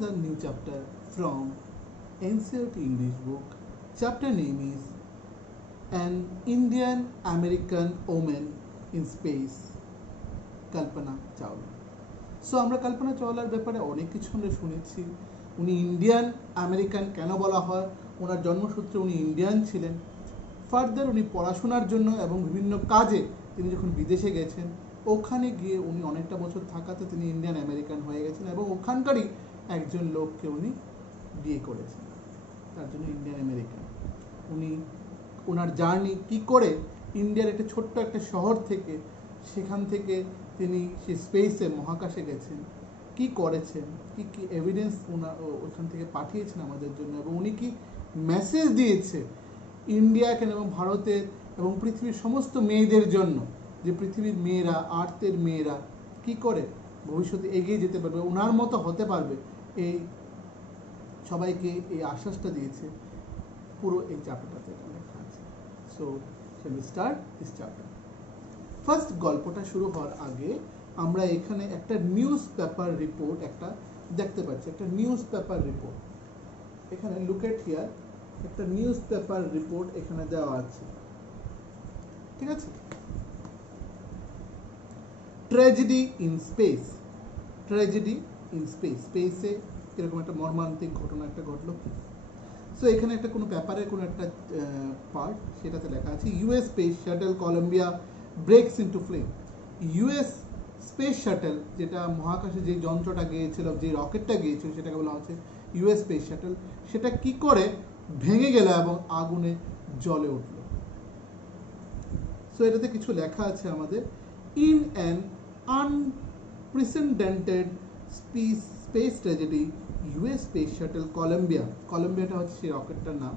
another new chapter from NCERT English book. Chapter name is An Indian American Woman in Space, Kalpana Chawla. So আমরা কল্পনা চাওলার ব্যাপারে অনেক কিছু আমরা শুনেছি। উনি ইন্ডিয়ান আমেরিকান কেন বলা হয়, ওনার জন্মসূত্রে উনি ইন্ডিয়ান ছিলেন। ফার্দার উনি পড়াশোনার জন্য এবং বিভিন্ন কাজে তিনি যখন বিদেশে গেছেন, ওখানে গিয়ে উনি অনেকটা বছর থাকাতে তিনি ইন্ডিয়ান আমেরিকান হয়ে গেছেন এবং ওখানকারই একজন লোককে উনি বিয়ে করেছেন, তার জন্য ইন্ডিয়ান আমেরিকান। উনি ওনার জার্নি কি করে ইন্ডিয়ার একটা ছোট্ট একটা শহর থেকে সেখান থেকে তিনি সেই স্পেসে মহাকাশে গেছেন, কি করেছেন, কি কি এভিডেন্স ওখান থেকে পাঠিয়েছেন আমাদের জন্য, এবং উনি কি মেসেজ দিয়েছে ইন্ডিয়াকে এবং ভারতের এবং পৃথিবীর সমস্ত মেয়েদের জন্য, যে পৃথিবীর মেয়েরা, আর্থের মেয়েরা কি করে ভবিষ্যতে এগিয়ে যেতে পারবে, ওনার মতো হতে পারবে, এই সবাইকে এই আশ্বাসটা দিয়েছে পুরো এই চ্যাপ্টারটাতে লেখা আছে। So shall we start this chapter? First গল্পটা শুরু হওয়ার আগে আমরা এখানে একটা নিউজ পেপার রিপোর্ট একটা দেখতে পাচ্ছি, একটা নিউজ পেপার রিপোর্ট। এখানে লুক এট হিয়ার, একটা নিউজ পেপার রিপোর্ট এখানে দেওয়া আছে, ঠিক আছে? Tragedy in space, tragedy in space, স্পেসে এরকম একটা মর্মান্তিক ঘটনা একটা ঘটলো। সো এখানে একটা কোনো পেপারের কোনো একটা পার্ট, সেটাতে লেখা আছে US space shuttle Columbia breaks into flame. US space shuttle, যেটা মহাকাশে যে যন্ত্রটা গিয়েছিল, যে রকেটটা গিয়েছিল, সেটাকে বলা হচ্ছে ইউএস স্পেস শাটল, সেটা কি করে ভেঙে গেল এবং আগুনে জ্বলে উঠল। সো এটাতে কিছু লেখা আছে আমাদের, in an unprecedented space tragedy US space shuttle Columbia, কলম্বিয়াটা হচ্ছে সেই রকেটটার নাম,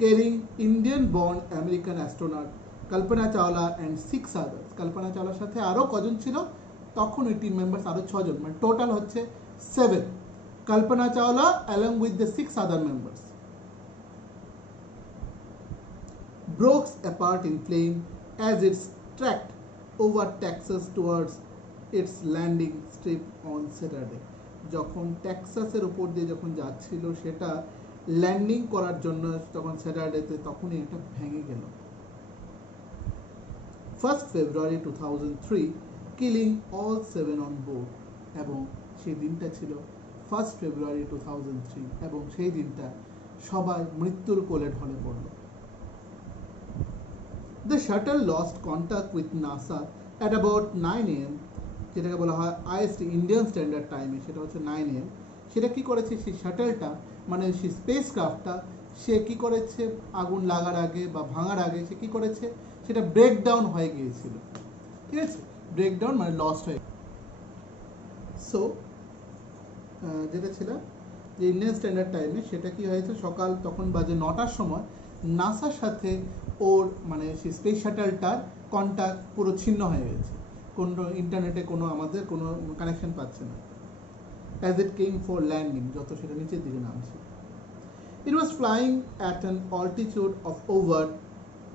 carrying Indian born American astronaut Kalpana Chawla and 6 others. কল্পনা চাওলার সাথে আরও কজন ছিল তখন, ওই টিম মেম্বার্স আরও 6 জন, মানে টোটাল হচ্ছে 7। Kalpana Chawla along with the 6 other members broke apart in flame as it tracked over Texas towards its landing strip on Saturday. যখন টেক্সাসের উপর দিয়ে যখন যাচ্ছিল সেটা ল্যান্ডিং করার জন্য তখন স্যাটারডেতে, তখনই এটা ভেঙে গেল। 1 February 2003 killing all 7 on board, এবং সেই দিনটা ছিল 1 February 2003, এবং সেই দিনটা সবাই মৃত্যুর কোলে ঢলে পড়ল। The shuttle lost contact with NASA at about 9 AM, যেটাকে বলা হয় IST ইন্ডিয়ান স্ট্যান্ডার্ড টাইমে, সেটা হচ্ছে 9 AM। সেটা কি করেছে, সেই শাটেলটা মানে সেই স্পেস ক্রাফটটা সে কি করেছে, আগুন লাগার আগে বা ভাঙার আগে সে কি করেছে, সেটা ব্রেকডাউন হয়ে গিয়েছিল, ঠিক আছে? ব্রেকডাউন মানে লস্ট হয়ে। সো যেটা ছিল যে ইন্ডিয়ান স্ট্যান্ডার্ড টাইমে, সেটা কি হয়েছে, সকাল তখন বাজে 9টার সময় নাসার সাথে ওর মানে সেই স্পেস শাটেলটার কন্ট্যাক্ট পুরো ছিন্ন হয়ে গেছে, কোনো ইন্টারনেটে কোনো আমাদের কোনো কানেকশন পাচ্ছে না। As it came for landing, যত সেটা নিচের দিকে নামছে। It was flying at an altitude of over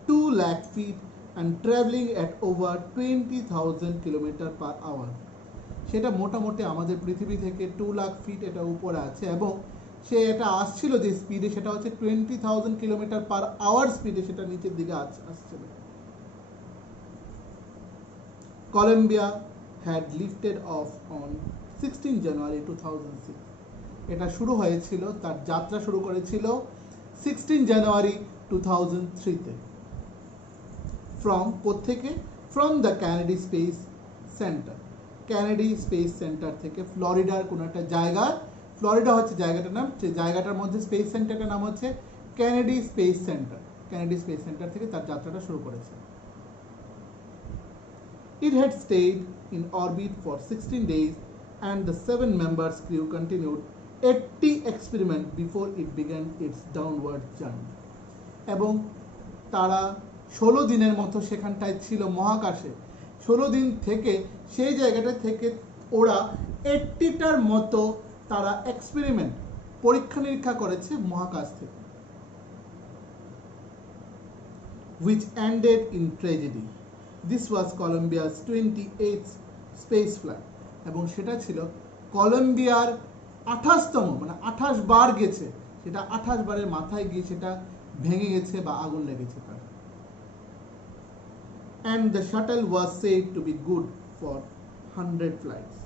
2 lakh feet and travelling at over 20,000 kilometre per hour. সেটা মোটামুটি আমাদের পৃথিবী থেকে 2 লাখ ফিট এটা উপরে আছে, এবং সে এটা আসছিল যে স্পিডে, সেটা হচ্ছে 20,000 কিলোমিটার পার আওয়ার স্পিডে সেটা নিচের দিকে আসছিল। Columbia had lifted off on 16 January 2006। এটা শুরু হয়েছিল, তার যাত্রা শুরু করেছিল 16 January 2003-তে। ফ্রম কোত্থেকে, from the Kennedy space centre, Kennedy space centre থেকে, ফ্লোরিডার কোনো একটা জায়গা, ফ্লোরিডা হচ্ছে জায়গাটার নাম, সেই জায়গাটার মধ্যে স্পেস সেন্টারটার নাম হচ্ছে Kennedy space centre. Kennedy space centre থেকে তার যাত্রাটা শুরু করেছে। It had stayed in orbit for 16 days and the 7 members crew continued 80 experiments before it began its downward journey. এবং তারা 16 দিনের মতো সেখানটায় ছিল মহাকাশে। 16 দিন থেকে সেই জায়গাটা থেকে ওরা 80টার মতো তারা এক্সপেরিমেন্ট, পরীক্ষা নিরীক্ষা করেছে মহাকাশ থেকে, which ended in tragedy. This was Columbia's 28th space flight, এবং সেটা ছিল কলম্বিয়ার 28তম মানে 28 বার গেছে, সেটা 28 বারের মাথায় গিয়ে সেটা ভেঙে গেছে বা আগুন লেগেছে তার। and the shuttle was said to be good for 100 flights,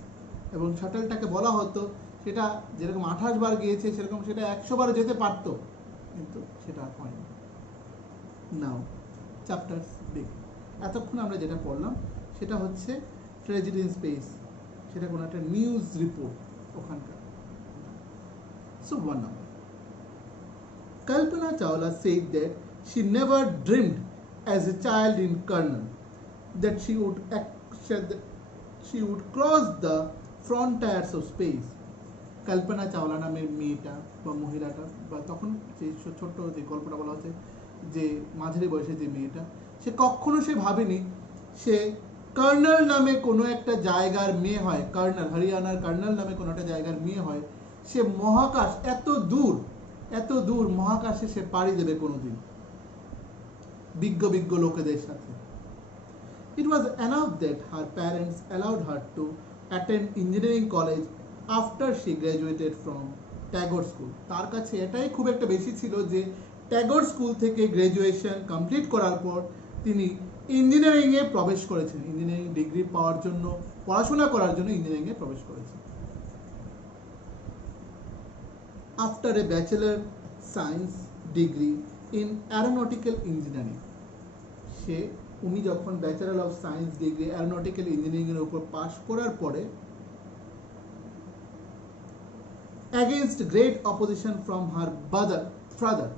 এবং শাটেলটাকে বলা হতো সেটা যেরকম 28 বার গিয়েছে সেরকম সেটা 100 বার যেতে পারত, কিন্তু সেটা হয়নি। নাও চ্যাপ্টার বিগ, এতক্ষণ আমরা যেটা পড়লাম সেটা হচ্ছে ট্র্যাজেডি ইন স্পেস, সেটা কোনো একটা নিউজ রিপোর্ট ওখানকার। So 1 number, Kalpana Chawla said that she never dreamed as a child in Colonel that she would cross the frontiers of space. Kalpana Chawla নামের মেয়েটা বা মহিলাটা, বা তখন যে ছোট্ট যে গল্পটা বলা হচ্ছে যে মাঝারি বয়সে যে মেয়েটা, সে কখনো সে ভাবেনি সে কর্নাল নামে কোনো একটা জায়গার মেয়ে হয়, কর্নাল হরিয়ানার কর্নাল নামে কোনো একটা জায়গার মেয়ে হয়, সে মহাকাশ এত দূর মহাকাশে সে পাড়ি দেবে কোনোদিন বিজ্ঞ বিজ্ঞ লোকেদের সাথে। It was enough that her parents allowed her to attend engineering college after she graduated from Tagore School. তার কাছে এটাই খুব একটা বেশি ছিল যে ট্যাগর স্কুল থেকে গ্র্যাজুয়েশন কমপ্লিট করার পর তিনি ইঞ্জিনিয়ারিংয়ে প্রবেশ করেছেন, ইঞ্জিনিয়ারিং ডিগ্রি পাওয়ার জন্য, পড়াশোনা করার জন্য ইঞ্জিনিয়ারিংয়ে প্রবেশ করেছেন। After a Bachelor Science degree in Aeronautical Engineering, উনি যখন bachelor of science degree aeronautical engineering এর উপর পাশ করার পরে against great opposition from her father,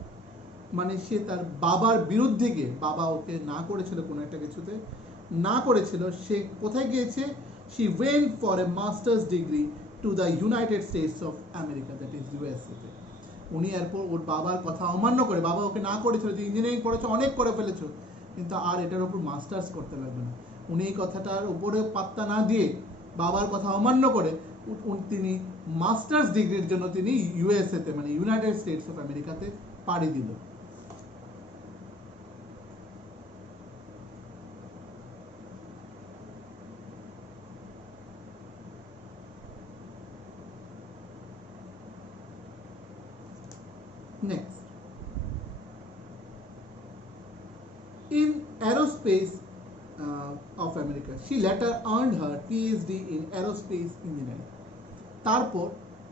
মানে সে তার বাবার বিরুদ্ধে গিয়ে, বাবা ওকে না করেছিল কোনো একটা কিছুতে না করেছিল, সে কোথায় গিয়েছে, she went for a master's degree to the United States of America, that is USA তে। উনি এরপর ওর বাবার কথা অমান্য করে, বাবা ওকে না করেছিল যে ইঞ্জিনিয়ারিং পড়েছো, অনেক করে ফেলেছো, কিন্তু আর এটার উপর মাস্টার্স করতে লাগবে না, উনি এই কথাটার উপরে পাত্তা না দিয়ে বাবার কথা অমান্য করে তিনি মাস্টার্স ডিগ্রির জন্য তিনি ইউএসএ তে মানে ইউনাইটেড স্টেটস অফ আমেরিকাতে পাড়ি দিল। Next, in aerospace of America, she later earned her PhD in aerospace engineering. তারপর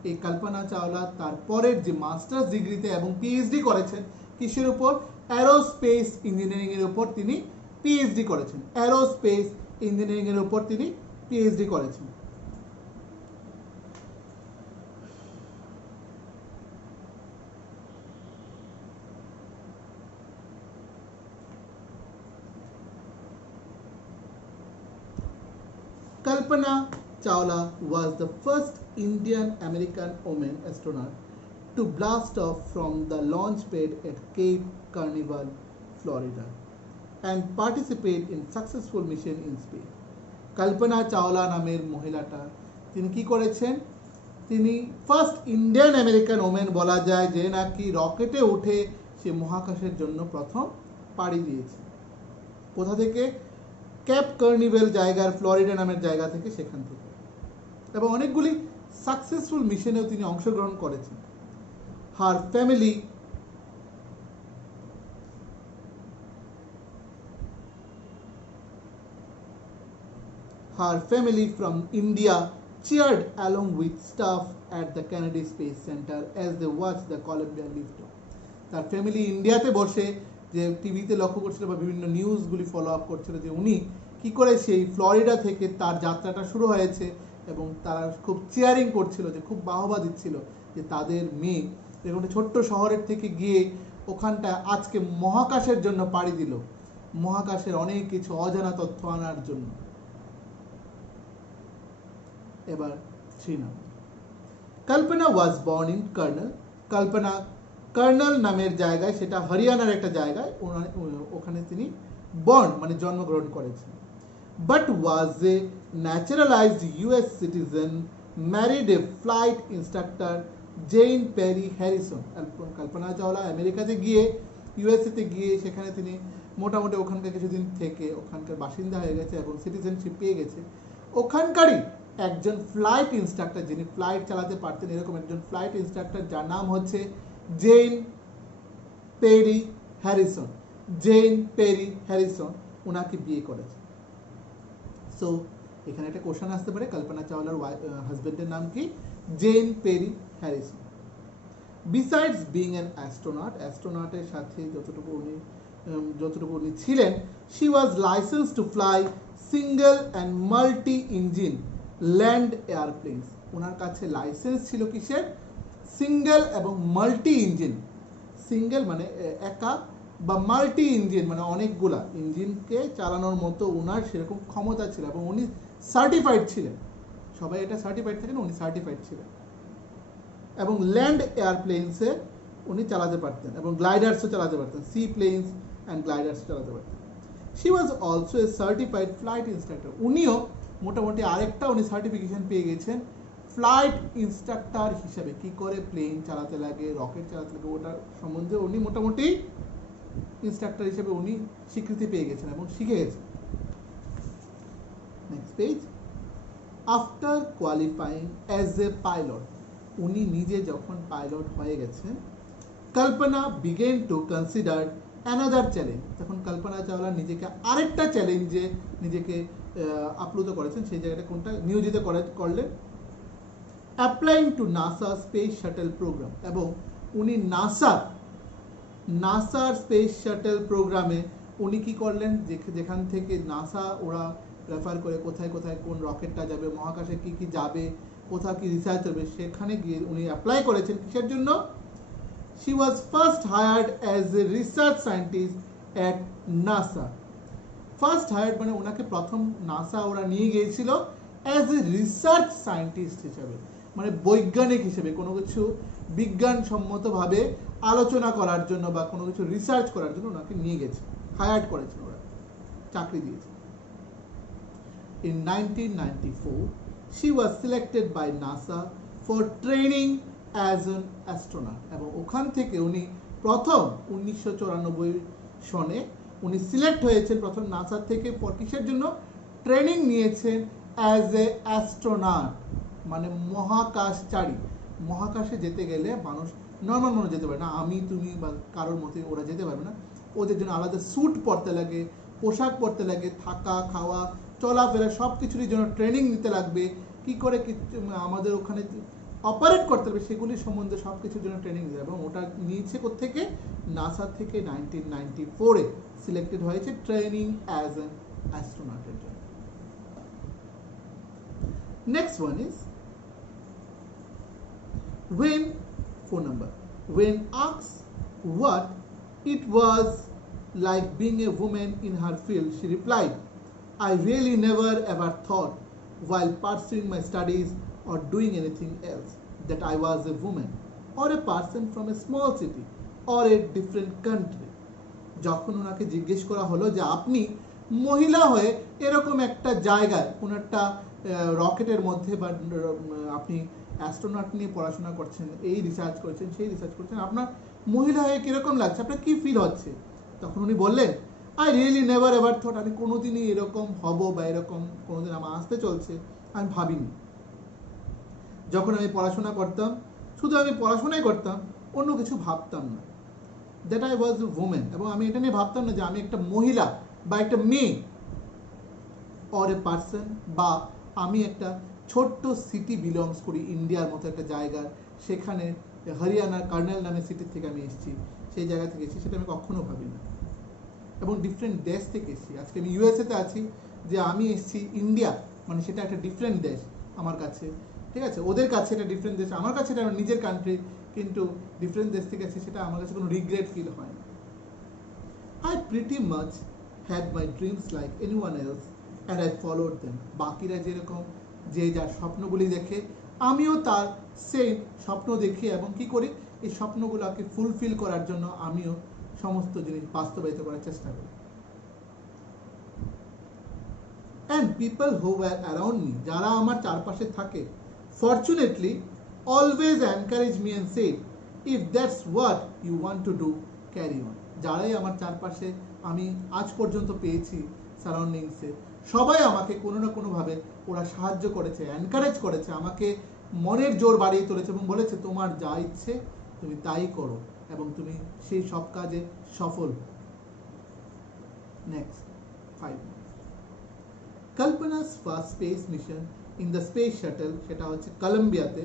এই কল্পনা চাওলা তার পরের যে মাস্টার্স ডিগ্রিতে এবং পিএইচডি করেছেন কিসের উপর, অ্যারোস্পেস ইঞ্জিনিয়ারিং এর উপর তিনি পিএইচডি করেছেন, অ্যারোস্পেস ইঞ্জিনিয়ারিং এর উপর তিনি পিএইচডি করেছেন। Kalpana Chawla was the first Indian-American woman astronaut to blast off from the launch pad at Cape Canaveral, Florida, and participate in successful mission in space. Kalpana Chawla নামের মহিলাটা তিনি কি করেছেন, তিনি ফার্স্ট ইন্ডিয়ান আমেরিকান ওমেন বলা যায় যে নাকি রকেটে উঠে সে মহাকাশের জন্য প্রথম পাড়ি দিয়েছে। কোথা থেকে, ক্যাপ কার্নিভেল জায়গার ফ্লোরিডা নামের জায়গা থেকে, সেখান থেকে, এবং অনেকগুলি সাকসেসফুল মিশনেও তিনি অংশগ্রহণ করেছেন। Her family from India cheered along with staff at the Kennedy Space Center as they watched the Columbia liftoff. তার ফ্যামিলি ইন্ডিয়াতে বসে যে টিভিতে লক্ষ্য করছিল বা বিভিন্ন নিউজগুলি ফলো আপ করছিল যে উনি কি করে সেই ফ্লোরিডা থেকে তার যাত্রাটা শুরু হয়েছে, এবং তারা খুব চেয়ারিং করছিল, যে খুব বাহবা দিচ্ছিল যে তাদের মেয়ে এরকম ছোট্ট শহরের থেকে গিয়ে ওখানটা আজকে মহাকাশের জন্য পাড়ি দিল, মহাকাশের অনেক কিছু অজানা তথ্য আনার জন্য। এবার 3 number, Kalpana was born in Karnal. Kalpana Karnal নামের জায়গায়, সেটা হরিয়ানার একটা জায়গায়, ওখানে তিনি বর্ন মানে জন্মগ্রহণ করেছেন। But was a naturalised US citizen, married a flight instructor Jean Pierre Harrison. Kalpana Chawla আমেরিকাতে গিয়ে, ইউএসএতে গিয়ে সেখানে তিনি মোটামুটি ওখানকার কিছুদিন থেকে ওখানকার বাসিন্দা হয়ে গেছে এবং সিটিজেনশিপ পেয়ে গেছে। ওখানকারই একজন ফ্লাইট ইনস্ট্রাক্টর, যিনি ফ্লাইট চালাতে পারতেন, এরকম একজন ফ্লাইট ইনস্ট্রাক্টর যার নাম হচ্ছে Jen peri Harrison. Jen peri Harrison ওনাকে বিয়ে করেছে। সো এখানে একটা কোশ্চেন আসতে পারে, কল্পনা চাওলার হাজবেন্ডের নাম কি? Jean peri Harrison. Besides being an astronaut, অ্যাস্ট্রোনটের সাথে যতটুকু উনি ছিলেন, she was licence to fly single and multi engine land airplanes. ওনার কাছে লাইসেন্স ছিল কিসের? সিঙ্গেল এবং মাল্টি ইঞ্জিন। সিঙ্গেল মানে একা, বা মাল্টি ইঞ্জিন মানে অনেকগুলা ইঞ্জিনকে চালানোর মতো ওনার সেরকম ক্ষমতা ছিল, এবং উনি সার্টিফাইড ছিলেন। সবাই এটা সার্টিফাইড থাকেন, উনি সার্টিফাইড ছিলেন। এবং ল্যান্ড এয়ারপ্লেনসে উনি চালাতে পারতেন, এবং গ্লাইডার্সও চালাতে পারতেন, সি প্লেনস অ্যান্ড গ্লাইডার্স চালাতে পারতেন। She was also a certified flight instructor. উনিও মোটামুটি আরেকটা উনি সার্টিফিকেশন পেয়ে গেছেন ফ্লাইট ইনস্ট্রাক্টর হিসাবে। কি করে প্লেন চালাতে লাগে, রকেট চালাতে লাগে, ওটার সম্বন্ধে উনি মোটামুটি ইনস্ট্রাক্টর হিসেবে উনি স্বীকৃতি পেয়ে গেছেন এবং শিখে গেছেন। Next page. After qualifying as a pilot, উনি নিজে যখন পাইলট হয়ে গেছেন, Kalpana began to consider another challenge. তখন কল্পনা চাওলা নিজেকে আরেকটা চ্যালেঞ্জে নিজেকে আপ্লুত করেছেন। সেই জায়গাটা কোনটা? নিয়োজিত করলেন applying to NASA space shuttle program. এবং উনি নাসার স্পেস শাটল প্রোগ্রামে উনি কি করলেন, যেখান থেকে নাসা ওরা রেফার করে কোথায় কোথায় কোন রকেটটা যাবে, মহাকাশে কি কি যাবে, কোথাও কি রিসার্চ হবে, সেখানে গিয়ে উনি অ্যাপ্লাই করেছেন। কিসের জন্য? She was first hired as a research scientist at NASA. First hired মানে ওনাকে প্রথম নাসা ওরা নিয়ে গিয়েছিল অ্যাজ এ রিসার্চ সায়েন্টিস্ট হিসেবে, মানে বৈজ্ঞানিক হিসেবে, কোনো কিছু বিজ্ঞানসম্মতভাবে আলোচনা করার জন্য বা কোনো কিছু রিসার্চ করার জন্য ওনাকে নিয়ে গেছে, হায়ার্ড করেছেন, ওরা চাকরি দিয়েছে। In 1994, she was selected by NASA for training as an astronaut. এবং ওখান থেকে উনি প্রথম 1994 সনে উনি সিলেক্ট হয়েছেন প্রথম নাসা থেকে। কিসের জন্য? ট্রেনিং নিয়েছেন অ্যাজ এ অ্যাস্ট্রোনট, মানে মহাকাশচারী। মহাকাশে যেতে গেলে মানুষ, নর্মাল মানুষ যেতে পারে না, আমি তুমি বা কারোর মতে ওরা যেতে পারবে না। ওদের জন্য আলাদা স্যুট পরতে লাগে, পোশাক পরতে লাগে, থাকা খাওয়া চলাফেরা সব কিছুরই জন্য ট্রেনিং নিতে লাগবে, কি করে আমাদের ওখানে অপারেট করতে হবে সেগুলির সম্বন্ধে সব কিছুর জন্য ট্রেনিং দিতে হবে। এবং ওটা নিয়েছে কোত্থেকে? নাসা থেকে 1994-এ সিলেক্টেড হয়েছে ট্রেনিং অ্যাজ অ্যান অ্যাস্ট্রোনটের জন্য। Next one is when, phone number, when asked what it was like being a woman in her field, she replied, I really never ever thought while pursuing my studies or doing anything else that I was a woman or a person from a small city or a different country. যখন ওনাকে জিজ্ঞেস করা হলো যে আপনি মহিলা হয়ে এরকম একটা জায়গায় কোনো একটা রকেটের মধ্যে বা আপনি অ্যাস্ট্রোনট নিয়ে পড়াশোনা করছেন, এই রিসার্চ করছেন, সেই রিসার্চ করছেন, আপনার মহিলা হয়ে কীরকম লাগছে, আপনার কী ফিল হচ্ছে? তখন উনি বললেন, I really never ever thought, আমি কোনোদিনই এরকম হব বা এরকম কোনোদিন আমার আসতে চলছে আমি ভাবিনি। যখন আমি পড়াশোনা করতাম, শুধু আমি পড়াশোনাই করতাম, অন্য কিছু ভাবতাম না। That I was A women, এবং আমি এটা নিয়ে ভাবতাম না যে আমি একটা মহিলা বা একটা মেয়ে, অর এ পার্সন, বা আমি একটা ছোট্ট সিটি বিলংস করি, ইন্ডিয়ার মতো একটা জায়গার, সেখানে হরিয়ানার কার্নেল নামে সিটি থেকে আমি এসেছি, সেই জায়গা থেকে এসেছি, সেটা আমি কখনো ভাবি না। এবং ডিফারেন্ট দেশ থেকে এসেছি, আজকে আমি ইউএসএতে আছি, যে আমি এসেছি ইন্ডিয়া, মানে সেটা একটা ডিফারেন্ট দেশ আমার কাছে, ঠিক আছে? ওদের কাছে এটা ডিফারেন্ট দেশ, আমার কাছে এটা নিজের কান্ট্রি, কিন্তু ডিফারেন্ট দেশ থেকে আছে, সেটা আমার কাছে কোনো রিগ্রেট ফিল হয় না। I pretty much had my dreams like anyone else and I followed them. বাকিরা যেরকম যে যার স্বপ্নগুলি দেখে, আমিও তার সেম স্বপ্ন দেখি এবং কি করি, এই স্বপ্নগুলোকে ফুলফিল করার জন্য আমিও সমস্ত জিনিস বাস্তবায়িত করার চেষ্টা করি। And people who were around me, যারা আমার চারপাশে থাকে, fortunately always encourage me and say, if that's what you want to do, carry on. যারাই আমার চারপাশে আমি আজ পর্যন্ত পেয়েছি সারাউন্ডিংসে, সবাই আমাকে কোনো না কোনোভাবে ওরা সাহায্য করেছে, এনকারেজ করেছে, আমাকে মনের জোর বাড়িয়ে তুলেছে এবং বলেছে তোমার যা ইচ্ছে তুমি তাই করো এবং তুমি সেই সব কাজে সফল। Next 5, Kalpana's first space mission in the space shuttle, সেটা হচ্ছে কলম্বিয়াতে,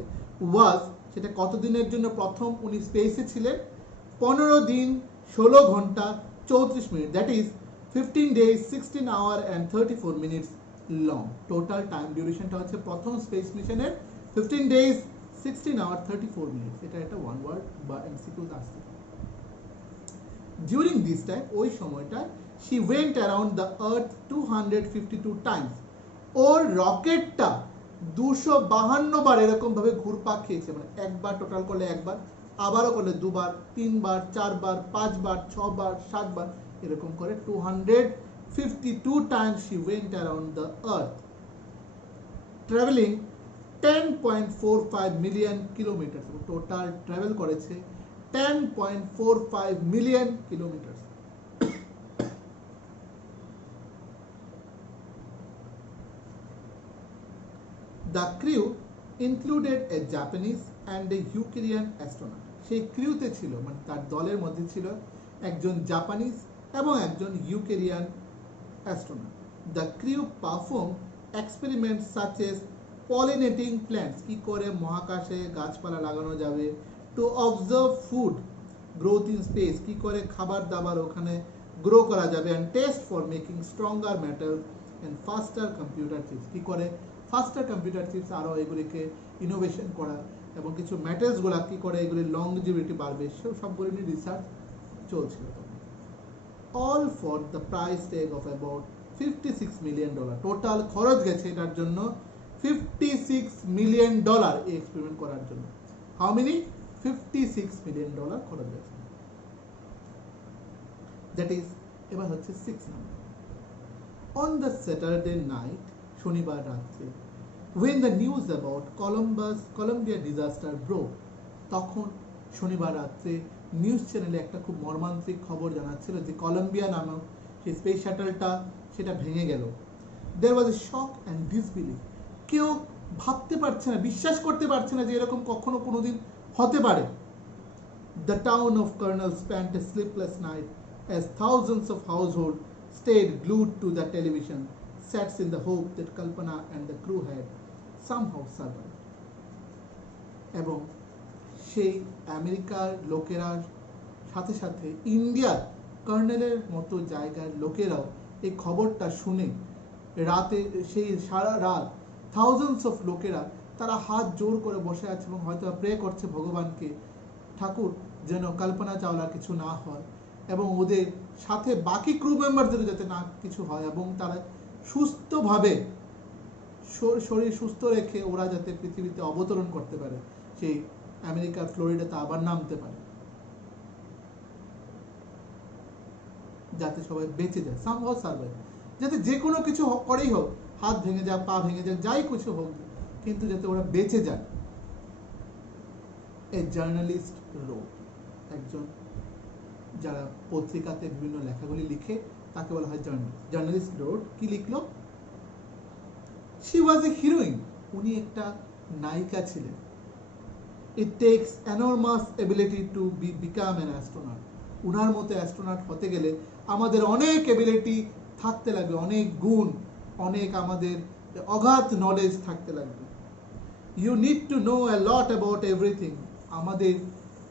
ওয়াজ, সেটা কতদিনের জন্য প্রথম উনি স্পেসে ছিলেন? 15 দিন 16 ঘন্টা 34 মিনিট, that is 15 days 16 hour and 34 minutes long. Total time ডিউরেশনটা হচ্ছে প্রথম স্পেস মিশনের 15 days 16 hour 34 minutes। এটা একটা ওয়ান ওয়ার্ড বা এমসিকিউ আসতে পারে। ডিউরিং দিস টাইম, ওই সময়টা, she went around the earth 252 times। ওর রকেটটা 252 বার এরকম ভাবে ঘুরপাক খেয়েছে, মানে একবার টোটাল করলে একবার, আবারও করলে দুবার, তিনবার, চারবার, পাঁচবার, ছবার, সাতবার, এরকম করে 252 times she went around the earth, traveling 10.45 million kilometers। Total travel করেছে 10.45 million kilometers। The crew included a Japanese and a Ukrainian astronaut। সেই ক্রিউতে ছিল, মানে তার দলের মধ্যে ছিল একজন জাপানিজ এবং একজন Ukrainian astronaut. The crew perform experiments such as pollinating plants, কি করে মহাকাশে গাছপালা লাগানো যাবে, to observe food growth in space, কি করে খাবার দাবার ওখানে গ্রো করা যাবে, and test for making stronger metals and ফাস্টার computer chips, কি করে ফাস্টার কম্পিউটার চিপস আরও এগুলিকে ইনোভেশন করা এবং কিছু ম্যাটেরিয়ালসগুলো কি করে এগুলি লংজিভিটি বাড়বে, সেসব সবগুলি নিয়ে রিসার্চ চলছিল। All for the price tag of about $56 million। Total খরচ গেছে এটার জন্য $56 million এই এক্সপেরিমেন্ট করার জন্য। How many? $56 million খরচ গেছে। দ্যাট ইজ, এবার হচ্ছে 6 number. On the Saturday night, শনিবার রাত্রে, when the news about Columbia disaster broke, তখন শনিবার রাত্রে নিউজ চ্যানেলে একটা খুব মর্মান্তিক খবর জানাচ্ছিল যে কলম্বিয়া নামক সেই স্পেস শাটলটা সেটা ভেঙে গেল। there was a shock and disbelief। কেউ ভাবতে পারছে না, বিশ্বাস করতে পারছে না যে এরকম কখনো কোনোদিন হতে পারে। the town of Colonel spent a sleepless night as thousands of households stayed glued to the television sets in the hope that Kalpana and the crew had somehow survived। এবং সেই আমেরিকার লোকেরা সাথে সাথে ইন্ডিয়ার কর্নেলের মতো জায়গার লোকেরাও এই খবরটা শুনে রাতে, সেই সারা রাত থাউজেন্ডস অফ লোকেরা তারা হাত জোর করে বসে আছে এবং হয়তো প্রে করছে ভগবানকে, ঠাকুর যেন কল্পনা চাওলার কিছু না হয় এবং ওদের সাথে বাকি ক্রু মেম্বারদেরও যাতে না কিছু হয় এবং তারা সুস্থভাবে শরীর সুস্থ রেখে ওরা যাতে পৃথিবীতে অবতরণ করতে পারে, সেই আমেরিকার ফ্লোরিডাতে আবার নামতে পারে, যাতে সবাই বেঁচে যায়, সামহাউ সার্ভাইভ, যাতে যে কোনো কিছু করেই হোক, হাত ভেঙে যাক, পা ভেঙে যাক, যাই কিছু হোক, কিন্তু যাতে ওরা বেঁচে যায়। এ জার্নালিস্ট রোড, একজন যারা পত্রিকাতে বিভিন্ন লেখাগুলি লিখে তাকে বলা হয় জার্নালিস্ট। জার্নালিস্ট রোড কি লিখলো? she was a heroine, উনি একটা নায়িকা ছিলেন। it takes enormous ability to become an astronaut। উনার মতো অ্যাস্ট্রোনট হতে গেলে আমাদের অনেক এবিলিটি থাকতে লাগবে, অনেক গুণ, অনেক আমাদের অগাধ নলেজ থাকতে লাগবে। you need to know a lot about everything। আমাদের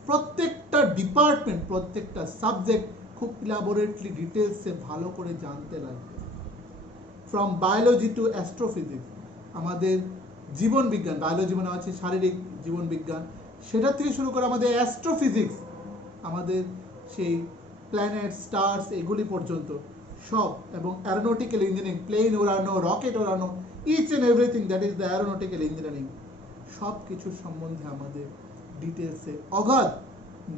প্রত্যেকটা ডিপার্টমেন্ট, প্রত্যেকটা সাবজেক্ট খুব ইলাবোরেটলি ডিটেলসে ভালো করে জানতে লাগবে। ফ্রম বায়োলজি টু অ্যাস্ট্রোফিজিক্স, আমাদের জীবন বিজ্ঞান, বায়োলজি মানে হচ্ছে শারীরিক জীবন বিজ্ঞান, সেটা থেকে শুরু করে আমাদের অ্যাস্ট্রোফিজিক্স, আমাদের সেই প্ল্যানেট স্টার্স এগুলি পর্যন্ত সব, এবং অ্যারোনটিক্যাল ইঞ্জিনিয়ারিং, প্লেন ওড়ানো, রকেট ওড়ানো, each and everything that is the aeronautical engineering, সব কিছুর সম্বন্ধে আমাদের ডিটেলসে অগাধ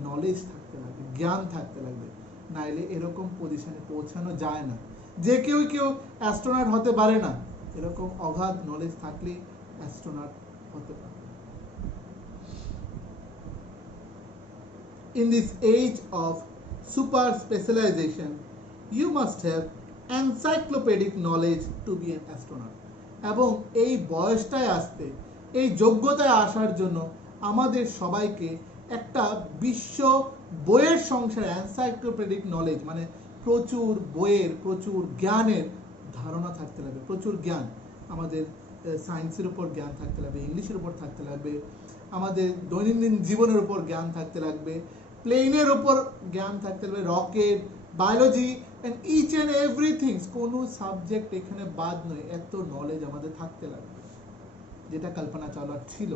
নলেজ থাকতে লাগবে, জ্ঞান থাকতে লাগবে, নাইলে এরকম পজিশনে পৌঁছানো যায় না। যে কেউ অ্যাস্ট্রোনট হতে পারে না, এরকম অগাধ নলেজ থাকলে অ্যাস্ট্রোনট হতে পারে। In this age of super specialization, you must have encyclopedic knowledge to be an astronaut. এবং এই বয়সটায় আসতে, এই যোগ্যতায় আসার জন্য আমাদের সবাইকে একটা বিশ্ব বইয়ের সংসারে এনসাইক্লোপেডিক নলেজ মানে প্রচুর বইয়ের, প্রচুর জ্ঞানের ধারণা থাকতে লাগবে। প্রচুর জ্ঞান আমাদের সায়েন্সের উপর জ্ঞান থাকতে লাগবে, ইংলিশের উপর থাকতে লাগবে, আমাদের দৈনন্দিন জীবনের উপর জ্ঞান থাকতে লাগবে, প্লেনের উপর জ্ঞান থাকতে লাগবে, rocket, biology and each and everything, কোনো সাবজেক্ট এখানে বাদ নয়, এত নলেজ আমাদের থাকতে লাগবে, যেটা কল্পনা চাওলার ছিল।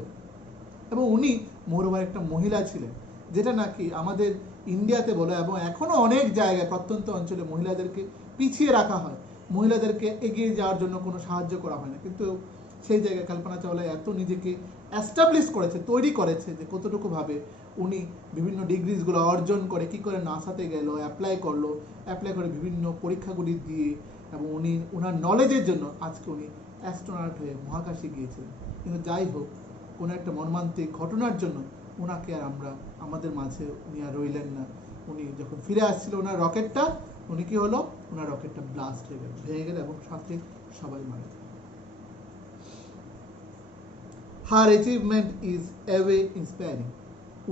এবং উনি মোরওভার একটা মহিলা ছিলেন, যেটা নাকি আমাদের ইন্ডিয়াতে বলে এবং এখনও অনেক জায়গায় প্রত্যন্ত অঞ্চলে মহিলাদেরকে পিছিয়ে রাখা হয়, মহিলাদেরকে এগিয়ে যাওয়ার জন্য কোনো সাহায্য করা হয় না। কিন্তু সেই জায়গায় কল্পনা চাওলা এত নিজেকে অ্যাস্টাবলিশ করেছে, তৈরি করেছে, যে কতটুকুভাবে উনি বিভিন্ন ডিগ্রিজগুলো অর্জন করে কী করে নাসাতে গেল, অ্যাপ্লাই করে বিভিন্ন পরীক্ষাগুলি দিয়ে, এবং উনি ওনার নলেজের জন্য আজকে উনি অ্যাস্ট্রোনট হয়ে মহাকাশে গিয়েছিলেন। কিন্তু যাই হোক, কোনো একটা মর্মান্তিক ঘটনার জন্য ওনাকে আর আমাদের মাঝে উনি আর রইলেন না। উনি যখন ফিরে আসছিল ওনার রকেটটা, উনি কি হলো, ওনার রকেটটা ব্লাস্ট হয়ে গেল, ভেঙে গেল, এবং সাথে সবাই মারা গেল। হার অ্যাচিভমেন্ট ইজ এওয়ে ইন্সপায়ারিং।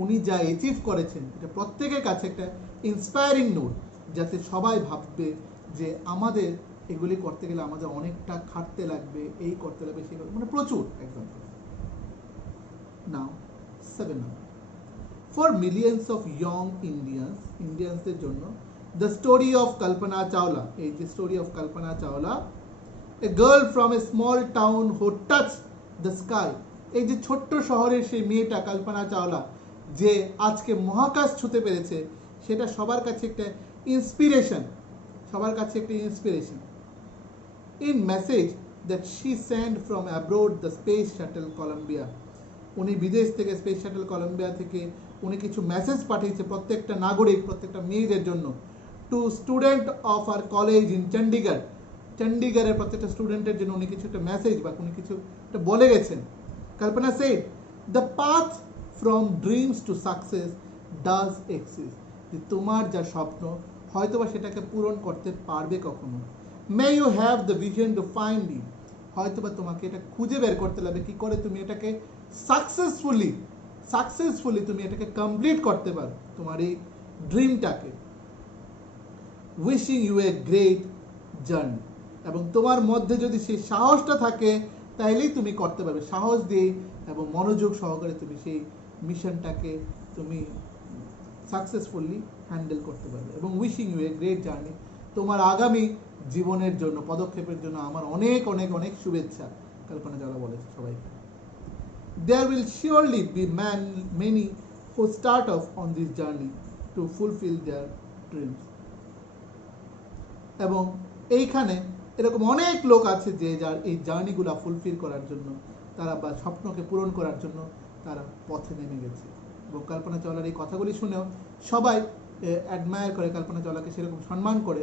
উনি যা অ্যাচিভ করেছেন এটা প্রত্যেকের কাছে একটা ইন্সপায়ারিং নোট, যাতে সবাই ভাববে যে আমাদের এগুলি করতে গেলে আমাদের অনেকটা খাটতে লাগবে, এই করতে লাগবে, সেই করতে, মানে প্রচুর একদম। Now, 7 number. For millions of young Indians জন্য the story of Kalpana Chawla, এই যে story of Kalpana Chawla, a girl from a small town who touched the sky, এই যে ছোট্ট শহরের সেই মেয়েটা কল্পনা চাওলা যে আজকে মহাকাশ ছুঁতে পেরেছে, সেটা সবার কাছে একটা inspiration, In message that she sent from abroad the space shuttle Columbia, উনি বিদেশ থেকে স্পেস শাটল কলম্বিয়া থেকে উনি কিছু মেসেজ পাঠিয়েছে প্রত্যেকটা নাগরিক, প্রত্যেকটা মেয়েদের জন্য, to student of our college in চণ্ডীগড়ের প্রত্যেকটা স্টুডেন্টের জন্য উনি কিছু একটা মেসেজ বা উনি কিছু একটা বলে গেছেন। Kalpana said, the path from dreams to success does exist, যে তোমার যা স্বপ্ন হয়তোবা সেটাকে পূরণ করতে পারবে কখনো। May you have the vision to find it, হয়তোবা তোমাকে এটা খুঁজে বের করতে লাগবে কি করে তুমি এটাকে সাকসেসফুলি তুমি এটাকে কমপ্লিট করতে পারো, তোমার এই ড্রিমটাকে। Wishing you a great journey, এবং তোমার মধ্যে যদি সেই সাহসটা থাকে তাহলেই তুমি করতে পারবে, সাহস দিয়ে এবং মনোযোগ সহকারে তুমি সেই মিশনটাকে তুমি সাকসেসফুলি হ্যান্ডেল করতে পারবে। এবং wishing you a great journey, তোমার আগামী জীবনের জন্য, পদক্ষেপের জন্য আমার অনেক অনেক অনেক শুভেচ্ছা, কল্পনা চাওলা বলেছে সবাইকে। There will surely be many who start off on this journey to fulfill their dreams. এবং এইখানে এরকম অনেক লোক আছে যে যার এই জার্নিগুলো ফুলফিল করার জন্য, তারা বা স্বপ্নকে পূরণ করার জন্য তারা পথে নেমে গেছে। এবং কল্পনা চাওলার এই কথাগুলি শুনেও সবাই অ্যাডমায়ার করে, কল্পনা চাওলাকে সেরকম সম্মান করে,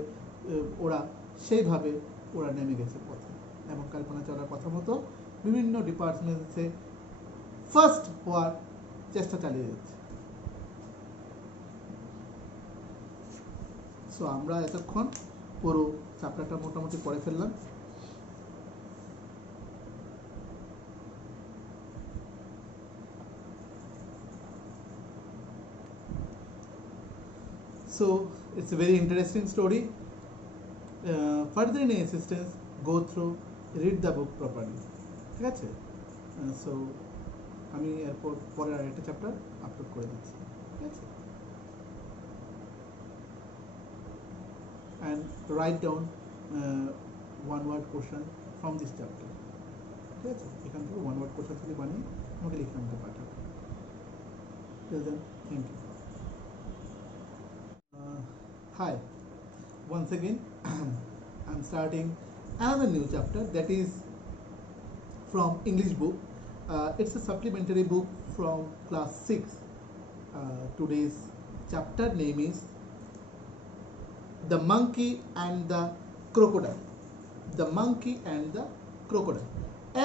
সেইভাবে ওরা নেমে গেছে পথে। এবং কল্পনা চাওলার কথা মতো বিভিন্ন ডিপার্টমেন্টসে ফার্স্ট হওয়ার চেষ্টা চালিয়ে যাচ্ছে। সো আমরা এতক্ষণ পুরো চ্যাপ্টারটা মোটামুটি পড়ে ফেললাম। So it's a very interesting story. Further any assistance, go through, read the book properly. ঠিক আছে? So আমি এরপর পরের আরেকটা চ্যাপ্টার আপলোড করে দিচ্ছি, ঠিক আছে? And write down one word question from this chapter, ঠিক আছে? এখান থেকে one word question থেকে বানিয়ে আমাকে লিখে আমাকে পাঠাবে। Till then, thank you. Hi, once again I'm starting another new chapter, that is from English book. It's a supplementary book from class 6. Today's chapter name is The Monkey and the Crocodile. The Monkey and the Crocodile.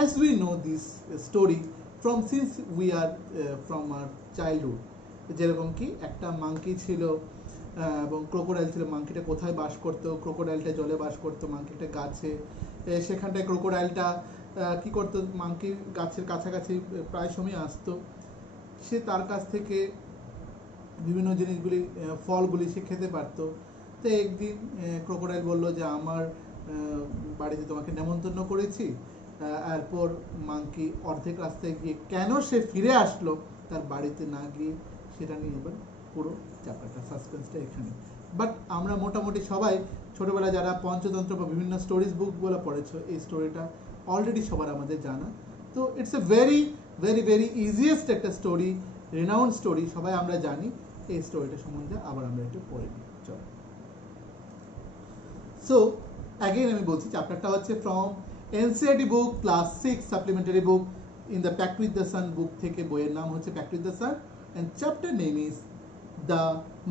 As we know this story since we are from our childhood, যেরকম কি একটা monkey ছিল, এবং crocodile ছিল। মাঙ্কিটা কোথায় বাস করতো? ক্রোকোডাইলটা জলে বাস করতো, মাঙ্কিটা গাছে। সেখানটায় ক্রোকোডাইলটা কি করতো? মাঙ্কি গাছের কাছাকাছি প্রায় সময় আসতো। সে তার কাছ থেকে বিভিন্ন জিনিসগুলি, ফলগুলি সে খেতে পারতো। তো একদিন ক্রোকোডাইল বলল যে আমার বাড়িতে তোমাকে নেমন্তন্ন করেছি। এরপর মাঙ্কি অর্ধেক রাস্তায় গিয়ে কেন সে ফিরে আসলো তার বাড়িতে না গিয়ে, সেটা নিয়ে এবার পুরো চ্যাপ্টারটা, সাসপেন্সটা এখানে। বাট আমরা মোটামুটি সবাই ছোটোবেলায় যারা পঞ্চতন্ত্র বা বিভিন্ন স্টোরিজ বুকগুলো পড়েছো, এই স্টোরিটা অলরেডি সবার আমাদের জানা। তো it's a very very very easiest একটা স্টোরি, রেনাউন্ড স্টোরি, সবাই আমরা জানি। এই স্টোরিটা সম্বন্ধে আবার আমরা একটু পড়ে নিই, চলো। সো অ্যাগেন আমি বলছি, চ্যাপ্টারটা হচ্ছে from NCERT book class 6 supplementary book in the pact with the sun book থেকে। বইয়ের নাম হচ্ছে pact with the sun, and chapter name is the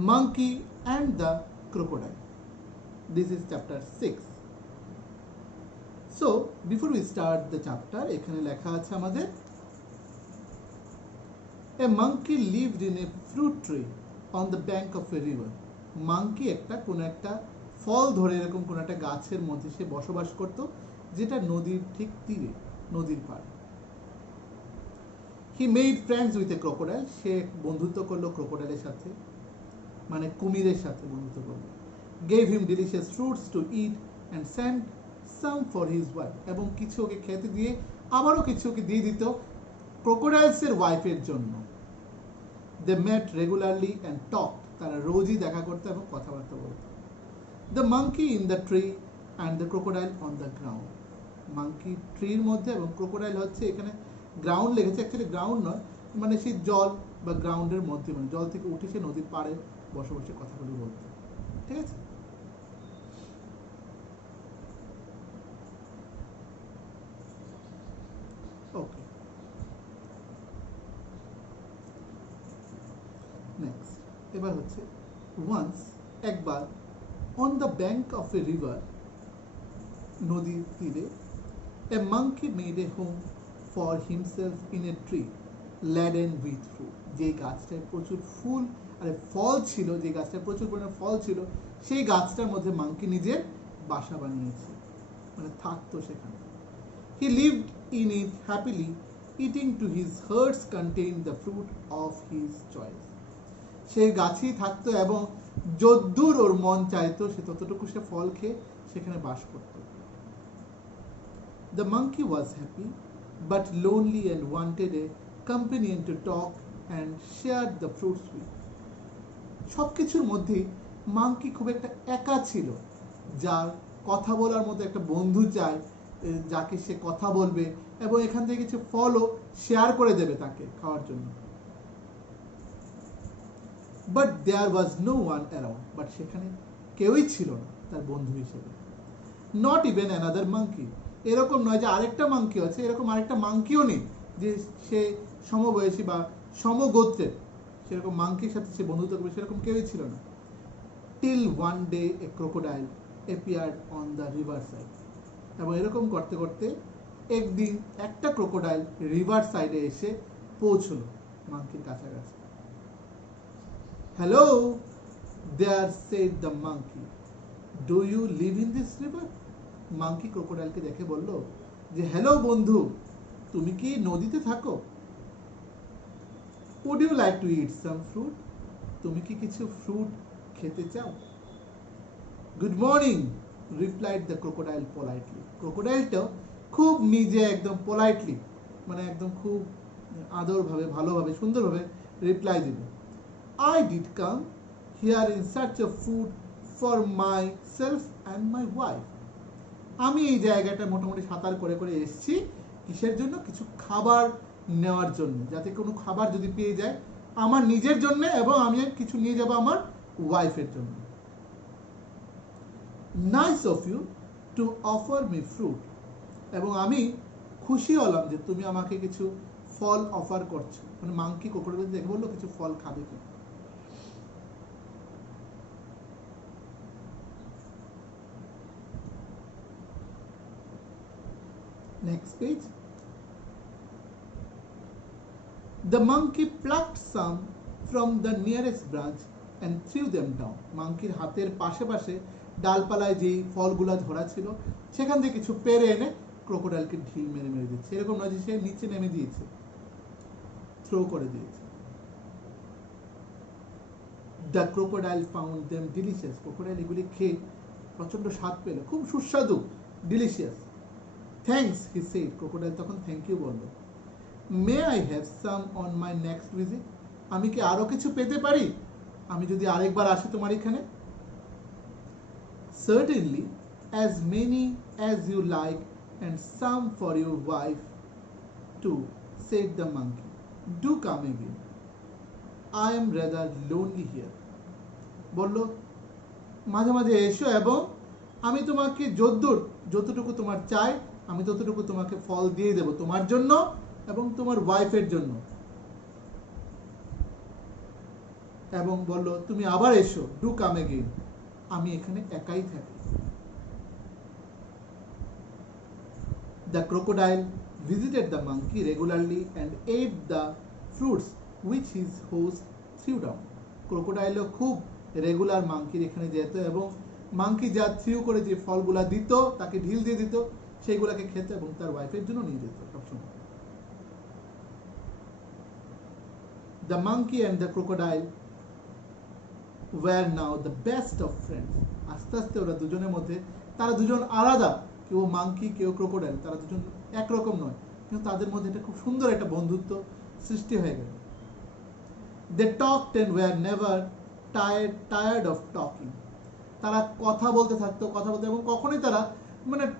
monkey and the crocodile. This is chapter 6. So before we start the chapter, এখানে লেখা আছে আমাদের, a monkey lived in a fruit tree on the bank of a river. Monkey কোনো একটা ফল ধরে এরকম কোনো একটা গাছের মধ্যে সে বসবাস করত, যেটা নদীর ঠিক তীরে, নদীর পাড়ে। He made friends with a crocodile. সে বন্ধুত্ব করলো ক্রোকোডাইলের সাথে, মানে কুমিরের সাথে বন্ধুত্ব করলো। Gave him delicious fruits to eat and send some for his wife. এবং কিছু ওকে খেতে দিয়ে আবারও কিছু ওকে দিয়ে দিত ক্রোকোডাইলসের ওয়াইফের জন্য। দে মেট রেগুলারলি অ্যান্ড টক। তারা রোজই দেখা করতো এবং কথাবার্তা বলতো। The monkey in the tree and the crocodile on the ground. Monkey ট্রির মধ্যে এবং ক্রোকোডাইল হচ্ছে, এখানে গ্রাউন্ড লেগেছে, অ্যাকচুয়ালি গ্রাউন্ড নয়, মানে সেই জল বা গ্রাউন্ডের মধ্যে, মানে জল থেকে উঠে সে নদীর পাড়ে বসে বসে কথাগুলি বলতো। ঠিক আছে? Okay, next. এবার হচ্ছে ওয়ান্স, একবার, on the bank of a river, নদীর তীরে, a monkey made a home for himself in a tree laden with fruit. যে গাছটায় প্রচুর ফুল আরে ফল ছিল, যে গাছটায় প্রচুর পরিমাণে ফল ছিল, সেই গাছটার মধ্যে মাঙ্কি নিজের বাসা বানিয়েছে, মানে থাকতো সেখানে। He lived in it happily, eating to his hearts content the fruit of his choice. সে গাছেই থাকতো এবং যদ্দূর ওর মন চাইতো সে ততটুকু সে ফল খেয়ে সেখানে বাস করত। The monkey was happy but lonely and wanted a companion to talk and share the fruits with. সব কিছুর মধ্যে মাঙ্কি খুব একটা একা ছিল, যার কথা বলার মতো একটা বন্ধু চায়, যাকে সে কথা বলবে এবং এখান থেকে কিছু ফলও শেয়ার করে দেবে তাকে খাওয়ার জন্য। But there was no one around. But সেখানে কেউই ছিল না তার বন্ধু হিসেবে। Not even another monkey. এরকম নয় যে আরেকটা মাঙ্কি আছে, এরকম আরেকটা মাঙ্কিও নেই যে সে সমবয়সী বা সমগোত্রের, সেরকম মাঙ্কির সাথে সে বন্ধুত্ব করবে, সেরকম কেউই ছিল না। Till one day A crocodile appeared on the river side. এবং এরকম করতে করতে একদিন একটা ক্রোকোডাইল রিভার সাইডে এসে পৌঁছলো মাঙ্কির কাছাকাছি। Hello there said the monkey, do you live in this river? Monkey ক্রোকোডাইলকে দেখে বলল যে, হ্যালো বন্ধু, তুমি কি নদীতে থাকো? Would you like to eat some fruit? তুমি কি কিছু ফ্রুট খেতে চাও? Good morning, replied the crocodile politely. ক্রোকোডাইলটা খুব নিজে একদম পোলাইটলি, মানে একদম খুব আদরভাবে, ভালোভাবে, সুন্দরভাবে রিপ্লাই দিল। I did come here in search of food for myself and my wife. আমি এই জায়গাটা মোটামুটি সাঁতার করে করে এসেছি কিসের জন্য? কিছু খাবার নেওয়ার জন্য, যাতে কোনো খাবার যদি পেয়ে যায় আমার নিজের জন্য এবং আমি কিছু নিয়ে যাব আমার ওয়াইফের জন্য। Nice of you to offer me fruit. এবং আমি খুশি হলাম যে তুমি আমাকে কিছু ফল অফার করছো। মানে মাঙ্কি ক্রোকোডাইল দেখে বললো কিছু ফল খাবে কি। Next page. The monkey plucked some from the nearest branch and threw them down. মাংকির হাতের পাশে পাশে ডালপালায় যেই ফলগুলা ধরা ছিল সেখান থেকে কিছু পেরে এনে ক্রোকোডাইলকে ঢিল মেরে মেরে দিচ্ছে। এরকম নয় যে সে নিচে নেমে দিয়েছে, থ্রো করে দিয়েছে। The crocodile found them delicious. Crocodile এগুলি খেয়ে প্রচন্ড স্বাদ পেল, খুব সুস্বাদু, delicious. Thanks, he said. Crocodile তখন থ্যাংক ইউ বলল। May I have some on my next visit? আমি কি আরো কিছু পেতে পারি আমি যদি আরেকবার আসি তোমার এখানে? Certainly, as many as you like, and some for your wife too, said the monkey. Do come again. I am rather lonely here. বলল মাঝে মাঝে এসো এবং আমি তোমাকে যতটুকু তোমার চাই আমি ততটুকু তোমাকে ফল দিয়ে দেব, তোমার জন্য এবং তোমার ওয়াইফের জন্য। এবং বলল তুমি আবার এসো, ডু কাম এগেইন, আমি এখানে একাই থাকি। The crocodile visited the monkey regularly and ate the fruits which his host threw down. ক্রোকোডাইলও খুব রেগুলার মাংকির এখানে যেত এবং মাংকি যা থ্রিউ করে যে ফলগুলা দিত, তাকে ঢিল দিয়ে দিত, সেইগুলাকে খেত এবং তার ওয়াইফের জন্য নিয়ে যেত সবসময়। The monkey and the crocodile were now the best of friends. আস্তে আস্তে ওরা দুজনের মধ্যে, তারা দুজন আলাদা, কেউ মাংকি কেউ ক্রোকোডাইল, তারা দুজন একরকম নয়, কিন্তু তাদের মধ্যে একটা খুব সুন্দর একটা বন্ধুত্ব সৃষ্টি হয়ে গেল। They talked and were never tired of talking. তারা কথা বলতে থাকতো এবং কখনোই তারা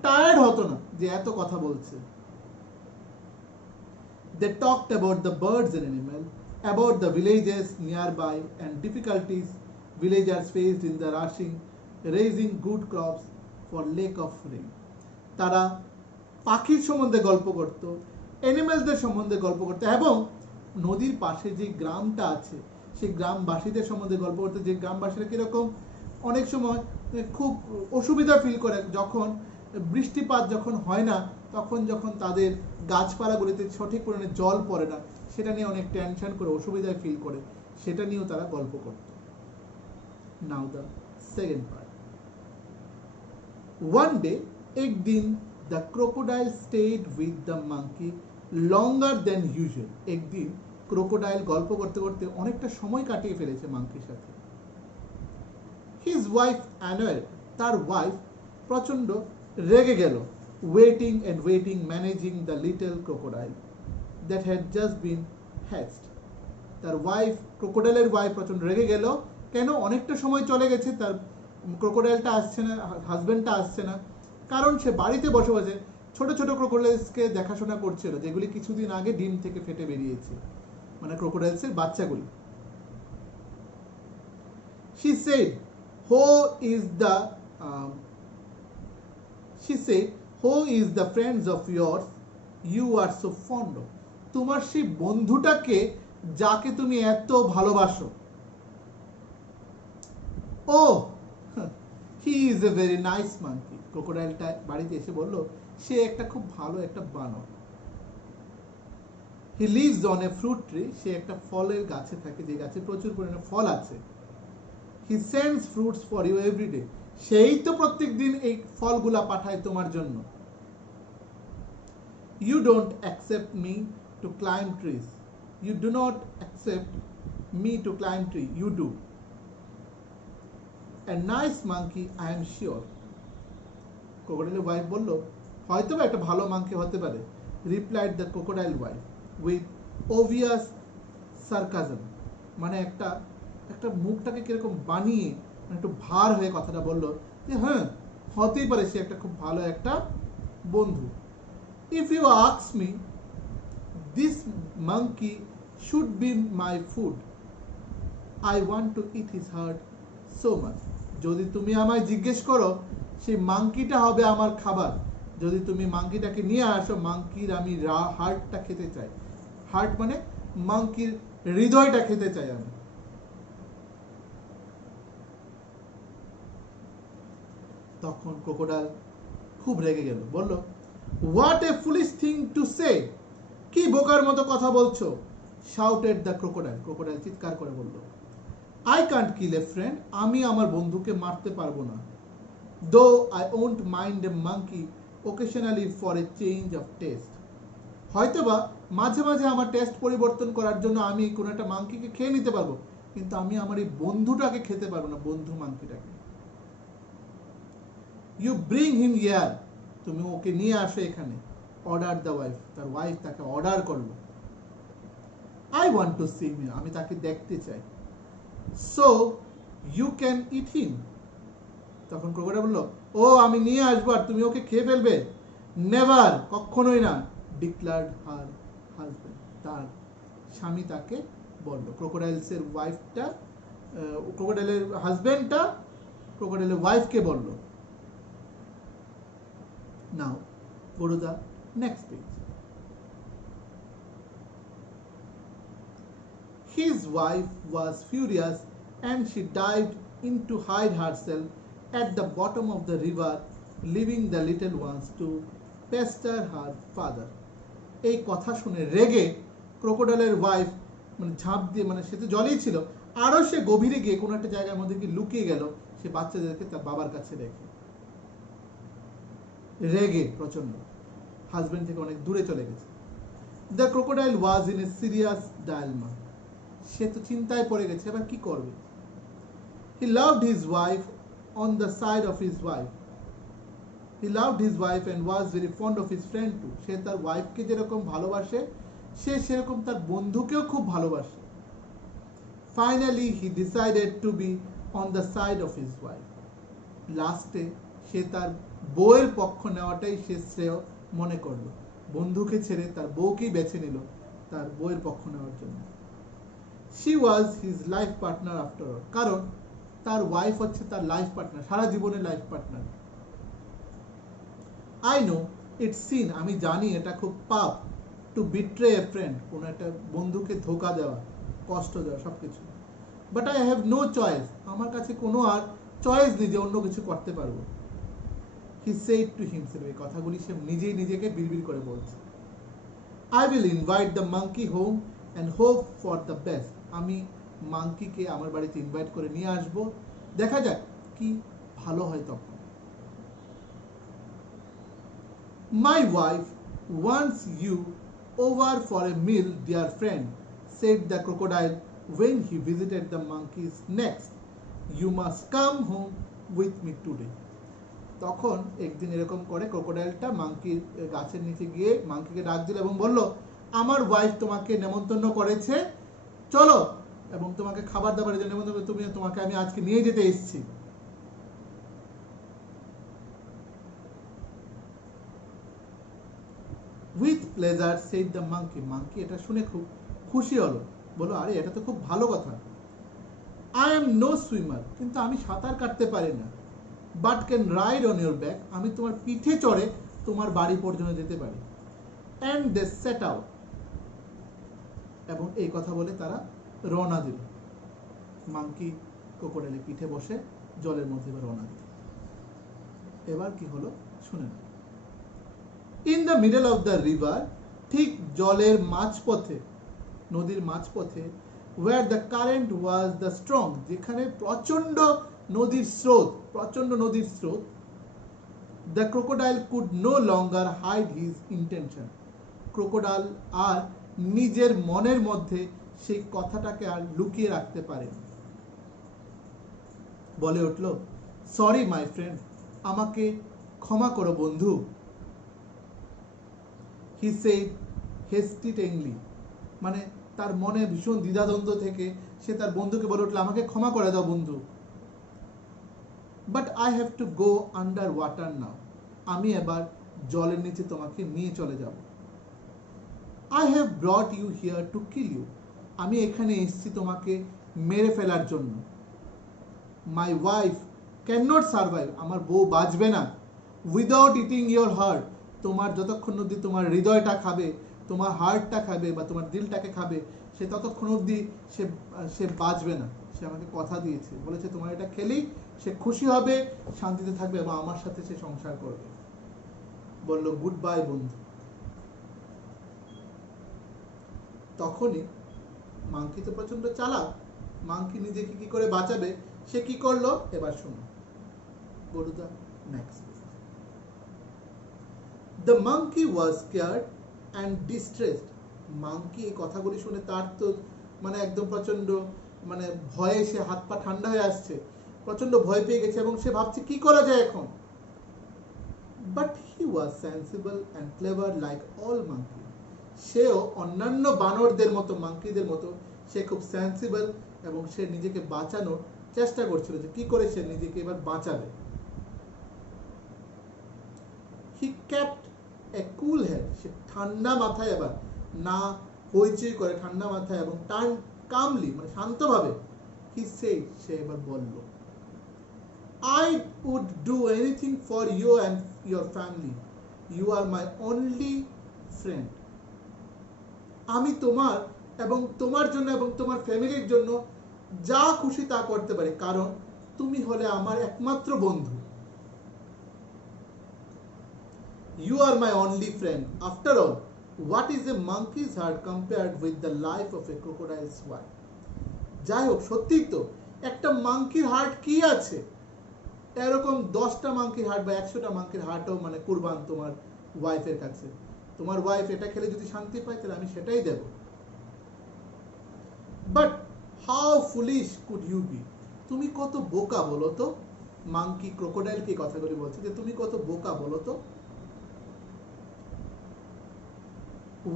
টায়ার্ড হতো না যে এত কথা বলছে। They talked about the birds and animals, about the villages nearby and difficulties villagers faced in the raising good crops for lack of rain. তারা পাখির সম্বন্ধে গল্প করত, অ্যানিমেলসদের সম্বন্ধে গল্প করত এবং নদীর পাশে যে গ্রামটা আছে সেই গ্রামবাসীদের সম্বন্ধে গল্প করতে, যে গ্রামবাসীরা কিরকম অনেক সময় খুব অসুবিধা ফিল করে যখন বৃষ্টিপাত যখন হয় না, তখন যখন তাদের গাছপালাগুলিতে সঠিক পরিমাণে জল পড়ে না, সেটা নিয়ে অনেক টেনশন করে অসুবিধায় ফিল করে, সেটা নিয়েও তারা গল্প করত। Now the second part. One day, একদিন, the crocodile stayed with the monkey longer than usual. একদিন ক্রোকোডাইল গল্প করতে করতে অনেকটা সময় কাটিয়ে ফেলেছে মাংকির সাথে। হিজ ওয়াইফ অ্যানয়েড, তার ওয়াইফ প্রচন্ড রেগে গেল। Waiting and waiting managing the little crocodile that had just been hatched. তার ওয়াইফ, ক্রোকোডাইলের ওয়াইফ প্রচন্ড রেগে গেল। কেন? অনেকটা সময় চলে গেছে, তার ক্রোকোডাইলটা আসছে না, হাজবেন্ডটা আসছে না, কারণ সে বাড়িতে বসে বসে ছোট ছোট ক্রোকোডাইলসকে দেখাশোনা করছিল, যেগুলি কিছুদিন আগে ডিম থেকে ফেটে বেরিয়েছে, মানে ক্রোকোডাইলসের বাচ্চাগুলি। She said, who is the friends of yours you are so fond of? তোমার সেই বন্ধুটাকে যাকে তুমি এত ভালোবাসো। Oh, he is a very nice monkey. ক্রোকোডাইলটা বাড়িতে এসে বলল সে একটা খুব ভালো একটা বানর। He lives on a fruit tree. সে একটা ফলের গাছে থাকে, যে গাছে প্রচুর পরিমাণে ফল আছে। He sends fruits for you every day. সেই তো প্রত্যেকদিন এই ফলগুলা পাঠায় তোমার জন্য। You don't accept me to climb trees. You do not accept me to climb tree. You do. A nice monkey, I am sure. ক্রোকোডাইলের ওয়াইফ বলল হয়তো বা একটা ভালো মাংকি হতে পারে। Replied the crocodile wife with obvious sarcasm. মানে একটা মুখটাকে কিরকম বানিয়ে একটু ভার হয়ে কথাটা বলল যে হ্যাঁ, হতেই পারে সে একটা খুব ভালো একটা বন্ধু। If you ask me, this monkey should be my food. I want to eat his heart so much. যদি তুমি আমায় জিজ্ঞেস করো, সেই মাংকিটা হবে আমার খাবার। যদি তুমি মাংকিটাকে নিয়ে আসো, মাংকির আমি হার্টটা খেতে চাই। হার্ট মানে মাংকির হৃদয়টা খেতে চাই আমি। তখন ক্রোকোডাইল খুব রেগে গেল, বলল what a foolish thing to say, কি বোকার মতো কথা বলছো। শাউটেড দ্য ক্রোকোডাইল, ক্রোকোডাইল চিৎকার করে বলল I can't kill a friend. আমি আমার বন্ধুকে মারতে পারবো না। Though I won't mind a monkey occasionally for a change of taste. হয়তোবা মাঝে মাঝে আমার টেস্ট পরিবর্তন করার জন্য আমি কোনো একটা মাংকিকে খেয়ে নিতে পারবো, কিন্তু আমি আমার এই বন্ধুটাকে খেতে পারবো না, বন্ধু মাংকিটাকে। ইউ ব্রিং হিম হিয়ার, তুমি ওকে নিয়ে আসো এখানে। অর্ডার দ্য ওয়াইফ, তার ওয়াইফ তাকে অর্ডার করলো। I want to see him, আমি তাকে দেখতে চাই। সো ইউ ক্যান ইট হিম, তখন ক্রোকোডাইল বলল, ও আমি নিয়ে আসবো আর তুমি ওকে খেয়ে ফেলবে? নেভার, কখনোই না, ডিক্লার্ড হার হাজবেন্ড, তার স্বামী তাকে বলল। ক্রোকোডাইলসের ওয়াইফটা, ক্রোকোডাইলের হাজবেন্ডটা ক্রোকোডাইলের ওয়াইফকে বলল। নাও go to the next page. His wife was furious and she dived in to hide herself at the bottom of the river, leaving the little ones to pester her father. এই কথা শুনে রেগে ক্রোকোডাইলের ওয়াইফ মানে ঝাঁপ দিয়ে, মানে সে তো জলেই ছিল, আরো সে গভীরে গিয়ে কোনো একটা জায়গার মধ্যে গিয়ে লুকিয়ে গেল, সে বাচ্চাদেরকে তার বাবার কাছে রেখে। রেগে প্রচন্ড, হাজবেন্ড থেকে অনেক দূরে চলে গেছে। The crocodile was in a serious dilemma, সে তো চিন্তায় পড়ে গেছে, এবার কি করবে। He loved his wife on the side of his wife, he loved his wife and was very fond of his friend too, সে তার ওয়াইফকে যেরকম ভালোবাসে সে সেরকম তার বন্ধুকেও খুব ভালোবাসে। Finally he decided to be on the side of his wife, লাস্টে সে তার বউয়ের পক্ষ নেওয়াটাই সে শ্রেয় মনে করলো, বন্ধুকে ছেড়ে তার বউকেই বেছে নিল তার বউয়ের পক্ষ নেওয়ার জন্য। She was his life partner after all, কারণ তার ওয়াইফ হচ্ছে তার লাইফ পার্টনার, সারা জীবনের life partner. I know it's sin, আমি জানি এটা খুব পাপ, টু বিট্রে এ ফ্রেন্ড, কোনো একটা বন্ধুকে ধোকা দেওয়া, কষ্ট দেওয়া, সবকিছু। But I have no choice, আমার কাছে কোনো আর চয়েস নেই যে অন্য কিছু করতে পারবো। He said to himself, এই কথাগুলি সে নিজেই নিজেকে বিড়বিড় করে বলছে। I will invite the monkey home and hope for the best. আমি মাংকিকে আমার বাড়িতে ইনভাইট করে নিয়ে আসব, দেখা যাক কি ভালো হয় তখন। My wife wants you over for a meal, dear friend, said the crocodile when he visited the monkeys next. You must come home with me today. তখন একদিন এরকম করে ক্রোকোডাইলটা মাংকির গাছের নিচে গিয়ে মাংকিকে ডাক দিল এবং বলল, আমার ওয়াইফ তোমাকে নেমন্তন্ন করেছে, চলো, এবং তোমাকে খাবার দাবারের জন্য নেমন্তন্ন, তোমাকে আমি আজকে নিয়ে যেতে এসেছি। With pleasure said the monkey, monkey এটা শুনে খুব খুশি হলো, বলো, আরে এটা তো খুব ভালো কথা। আই এম নো সুইমার, কিন্তু আমি সাঁতার কাটতে পারি না। But can ride on your back, আমি তোমার পিঠে চড়ে তোমার বাড়ি পর্যন্ত যেতে পারি। অ্যান্ড দে সেট আউট, এবং এই কথা বলে তারা রওনা দিল। মাংকি ক্রোকোডাইলের পিঠে বসে জলের মধ্যে রওনা দিল। এবার কি হলো শুনেন। In the middle of the river, ঠিক জলের মাঝপথে, নদীর মাঝপথে, where the current was the strong, যেখানে প্রচন্ড নদীর স্রোত, the crocodile could no longer hide his intention, crocodile আর নিজের মনের মধ্যে সেই কথাটাকে আর লুকিয়ে রাখতে পারে, বলে উঠল, সরি মাই ফ্রেন্ড, আমাকে ক্ষমা করো বন্ধু। হি সেড হেস্টিটেংলি, মানে তার মনে ভীষণ দ্বিধাদ্বন্দ্ব থেকে সে তার বন্ধুকে বলে উঠল, আমাকে ক্ষমা করে দাও বন্ধু। But I have to go under water now, আমি এবার জলের নিচে তোমাকে নিয়ে চলে যাব। I have brought you here to kill you, আমি এখানে এসেছি তোমাকে মেরে ফেলার জন্য। My wife can not survive, আমার বউ বাঁচবে না, উইদাউট ইটিং ইয়োর হার্ট, তোমার যতক্ষণ অবধি তোমার হৃদয়টা খাবে, তোমার হার্টটা খাবে বা তোমার দিলটাকে খাবে, সে ততক্ষণ অবধি সে বাঁচবে না। সে আমাকে কথা দিয়েছে, বলেছে তোমার এটা খেলেই সে খুশি হবে, শান্তিতে থাকবে এবং আমার সাথে সে সংসার করবে। বলল, গুড বাই বন্ধু। তখনই মাংকি তো প্রচন্ড চালাক, মাংকি নিজেকে কি করে বাঁচাবে সে কি করলো এবার শুনো। Go to the next. The monkey was scared and distressed. Monkey এই কথাগুলি শুনে তার তো মানে একদম প্রচন্ড মানে ভয়ে সে হাত পা ঠান্ডা হয়ে আসছে, প্রচন্ড ভয় পেয়ে গেছে এবং সে ভাবছে কি করা যায় এখন। But he was sensible and clever like all monkey. সেও অন্যান্য বানরদের মতো মাংকিদের মতো সে খুব সেন্সিবল এবং সে নিজেকে বাঁচানোর চেষ্টা করছিল যে কি করে সে নিজেকে এবার বাঁচাবে। হি কেপ্ট এ কুল হেড। সে ঠান্ডা মাথায় এবার না হইচই করে ঠান্ডা মাথায় এবং কামলি মানে শান্তভাবে হি সেড সে এবার বলল, I would do anything for you and your family. You are my only friend. আমি তোমার এবং তোমার জন্য এবং তোমার ফ্যামিলির জন্য যা খুশি তা করতে পারি, কারণ তুমি হলে আমার একমাত্র বন্ধু। You are my only friend. After all, what is a monkey's heart compared with the life of a crocodile's wife? যাই হোক, সত্যিই তো একটা মাংকির হার্ট কি আছে, এরকম 10টা মাংকির হার্ট বা 100টা মাংকির হার্টও মানে কুরবান তোমার ওয়াইফের কাছে। তোমার ওয়াইফ এটা খেলে যদি শান্তি পায় তাহলে আমি সেটাই দেব। But how foolish could you be. তুমি কত বোকা বলো তো। মাংকি ক্রোকোডাইলকে কথাগুলি বলছে যে তুমি কত বোকা বলো তো।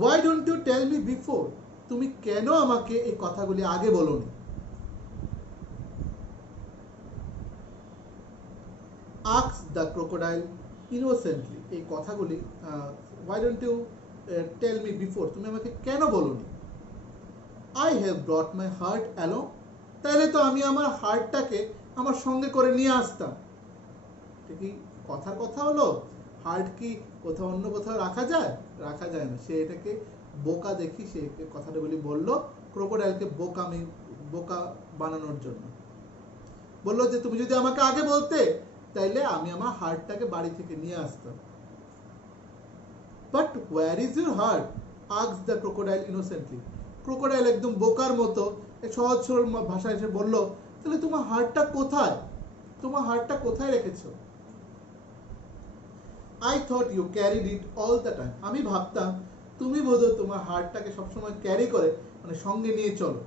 Why don't you tell me before? তুমি কেন আমাকে এই কথাগুলি আগে বলোনি? Asked the crocodile innocently. এই কথাগুলি why don't you tell me before? তুমি আমাকে কেন বলোনি? I have brought my heart along. তাহলে তো আমি আমার হার্টটাকে আমার সঙ্গে করে নিয়ে আসতাম। ঠিক কি কথার কথা হলো, হার্ট কি কোথাও অন্য কোথাও রাখা যায়? রাখা যায় না। সে এটাকে বোকা দেখি সে কথাটা বলি বলল ক্রোকোডাইলকে বোকা বানানোর জন্য। বলল যে তুমি যদি আমাকে আগে বলতে তাইলে আমি আমার হার্টটাকে বাড়ি থেকে নিয়ে আসতাম। But where is your heart? Asked the crocodile innocently. Crocodile একদম বোকার মতো সহজ সরল ভাষায় এসে বলল, তাহলে তোমার হার্টটা কোথায়? তোমার হার্টটা কোথায় রেখেছো? I thought you carried it all the time. আমি ভাবতাম তুমি বোধহয় তোমার হার্টটাকে সবসময় ক্যারি করে মানে সঙ্গে নিয়ে চলো।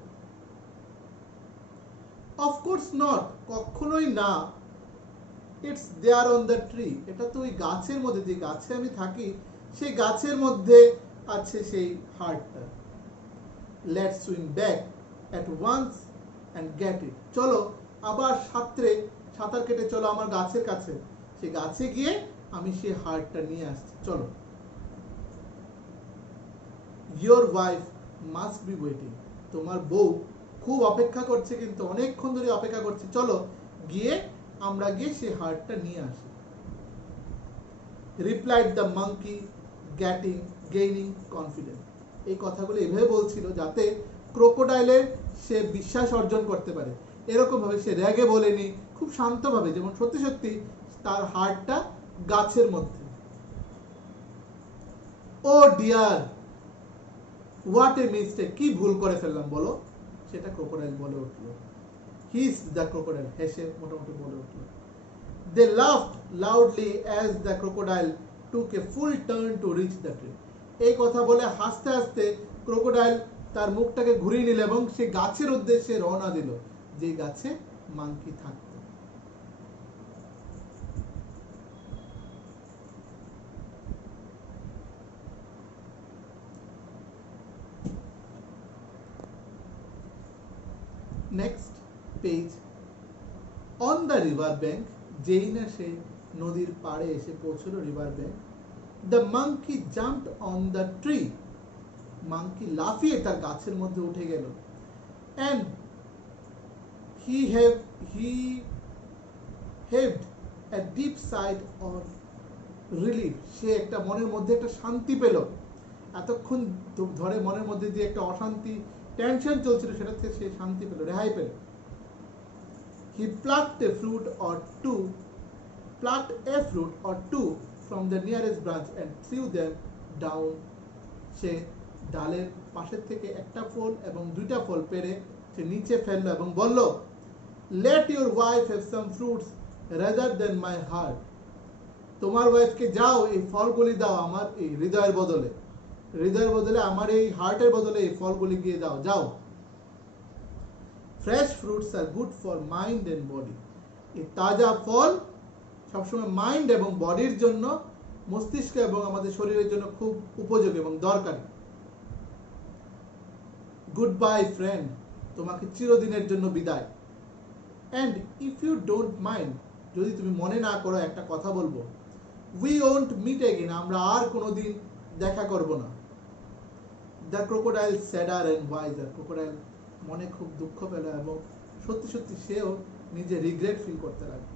Of course not. কখনোই না। It's there on the tree. এটা তো ওই গাছের মধ্যে, যে গাছে আমি থাকি সেই গাছের মধ্যে আছে সেই হার্টটা। Let's swim back at once and get it. চলো আবার সাঁতার কেটে চলো আমার গাছের কাছে, সেই গাছে গিয়ে আমি সেই হার্টটা নিয়ে আসছি, চলো। Your wife must be waiting. তোমার বউ খুব অপেক্ষা করছে, কিন্তু অনেকক্ষণ ধরে অপেক্ষা করছে, চলো গিয়ে আমরা গিয়ে সেই হার্টটা নিয়ে আসি। Replied the monkey, gaining confidence. এই কথাগুলো এভাবে বলছিল যাতে ক্রোকোডাইলের সে বিশ্বাস অর্জন করতে পারে। এরকম ভাবে সে রেগে বলেনি, খুব শান্তভাবে, যেমন সত্যি সত্যি তার হার্টটা গাছের মধ্যে। ও ডিয়ার, হোয়াট এ মিস্টেক, কি ভুল করে ফেললাম বলো, সেটা ক্রোকোডাইল বলে উঠলো। হিস দ্য ক্রোকোডাইল, হেসে মোটামুটি বলে উঠলো। They laughed loudly as the crocodile took a full turn to reach the tree. এই কথা বলে হাসতে হাসতে ক্রোকোডাইল তার মুখটাকে ঘুরিয়ে নিল এবং সে গাছের উদ্দেশ্যে রওনা দিল, যে গাছে মাংকি থাকত। Next page. On the river bank, যেই না সে নদীর পাড়ে এসে পৌঁছলো river bank, the monkey jumped on the tree. Monkey লাফিয়ে তার গাছের মধ্যে উঠে গেল। And he heaved a deep sigh of relief. সে একটা মনের মধ্যে একটা শান্তি পেল। এতক্ষণ ধরে মনের মধ্যে যে একটা অশান্তি টেনশন চলছিল সেটা থেকে সে শান্তি পেল, রেহাই পেল। He plucked a fruit or two from the nearest branch and threw them down. সে ডালের পাশের থেকে একটা ফল এবং দুইটা ফল পেড়ে সে নিচে ফেললো এবং বলল, let your wife have some fruits rather than my heart. তোমার ওয়াইফকে যাও এই ফলগুলি দাও আমার এই হৃদয়ের বদলে আমার এই হার্টের বদলে এই ফলগুলি গিয়ে দাও, যাও। ফ্রেশ ফ্রুটস আর good for mind and body. এই তাজা ফল সবসময় মাইন্ড এবং বডির জন্য, মস্তিষ্ক এবং আমাদের শরীরের জন্য খুব উপযোগী এবং দরকারি। গুড বাই ফ্রেন্ড, তোমাকে চিরদিনের জন্য বিদায়। And if you don't mind, যদি তুমি মনে না করো একটা কথা বলবো, উই ওন্ট মিট এগেন, আমরা আর কোনোদিন দেখা করব না। The crocodile Sudder and wiser, crocodile মনে খুব দুঃখ পেল এবং সত্যি সত্যি সেও নিজে রিগ্রেট ফিল করতে লাগলো।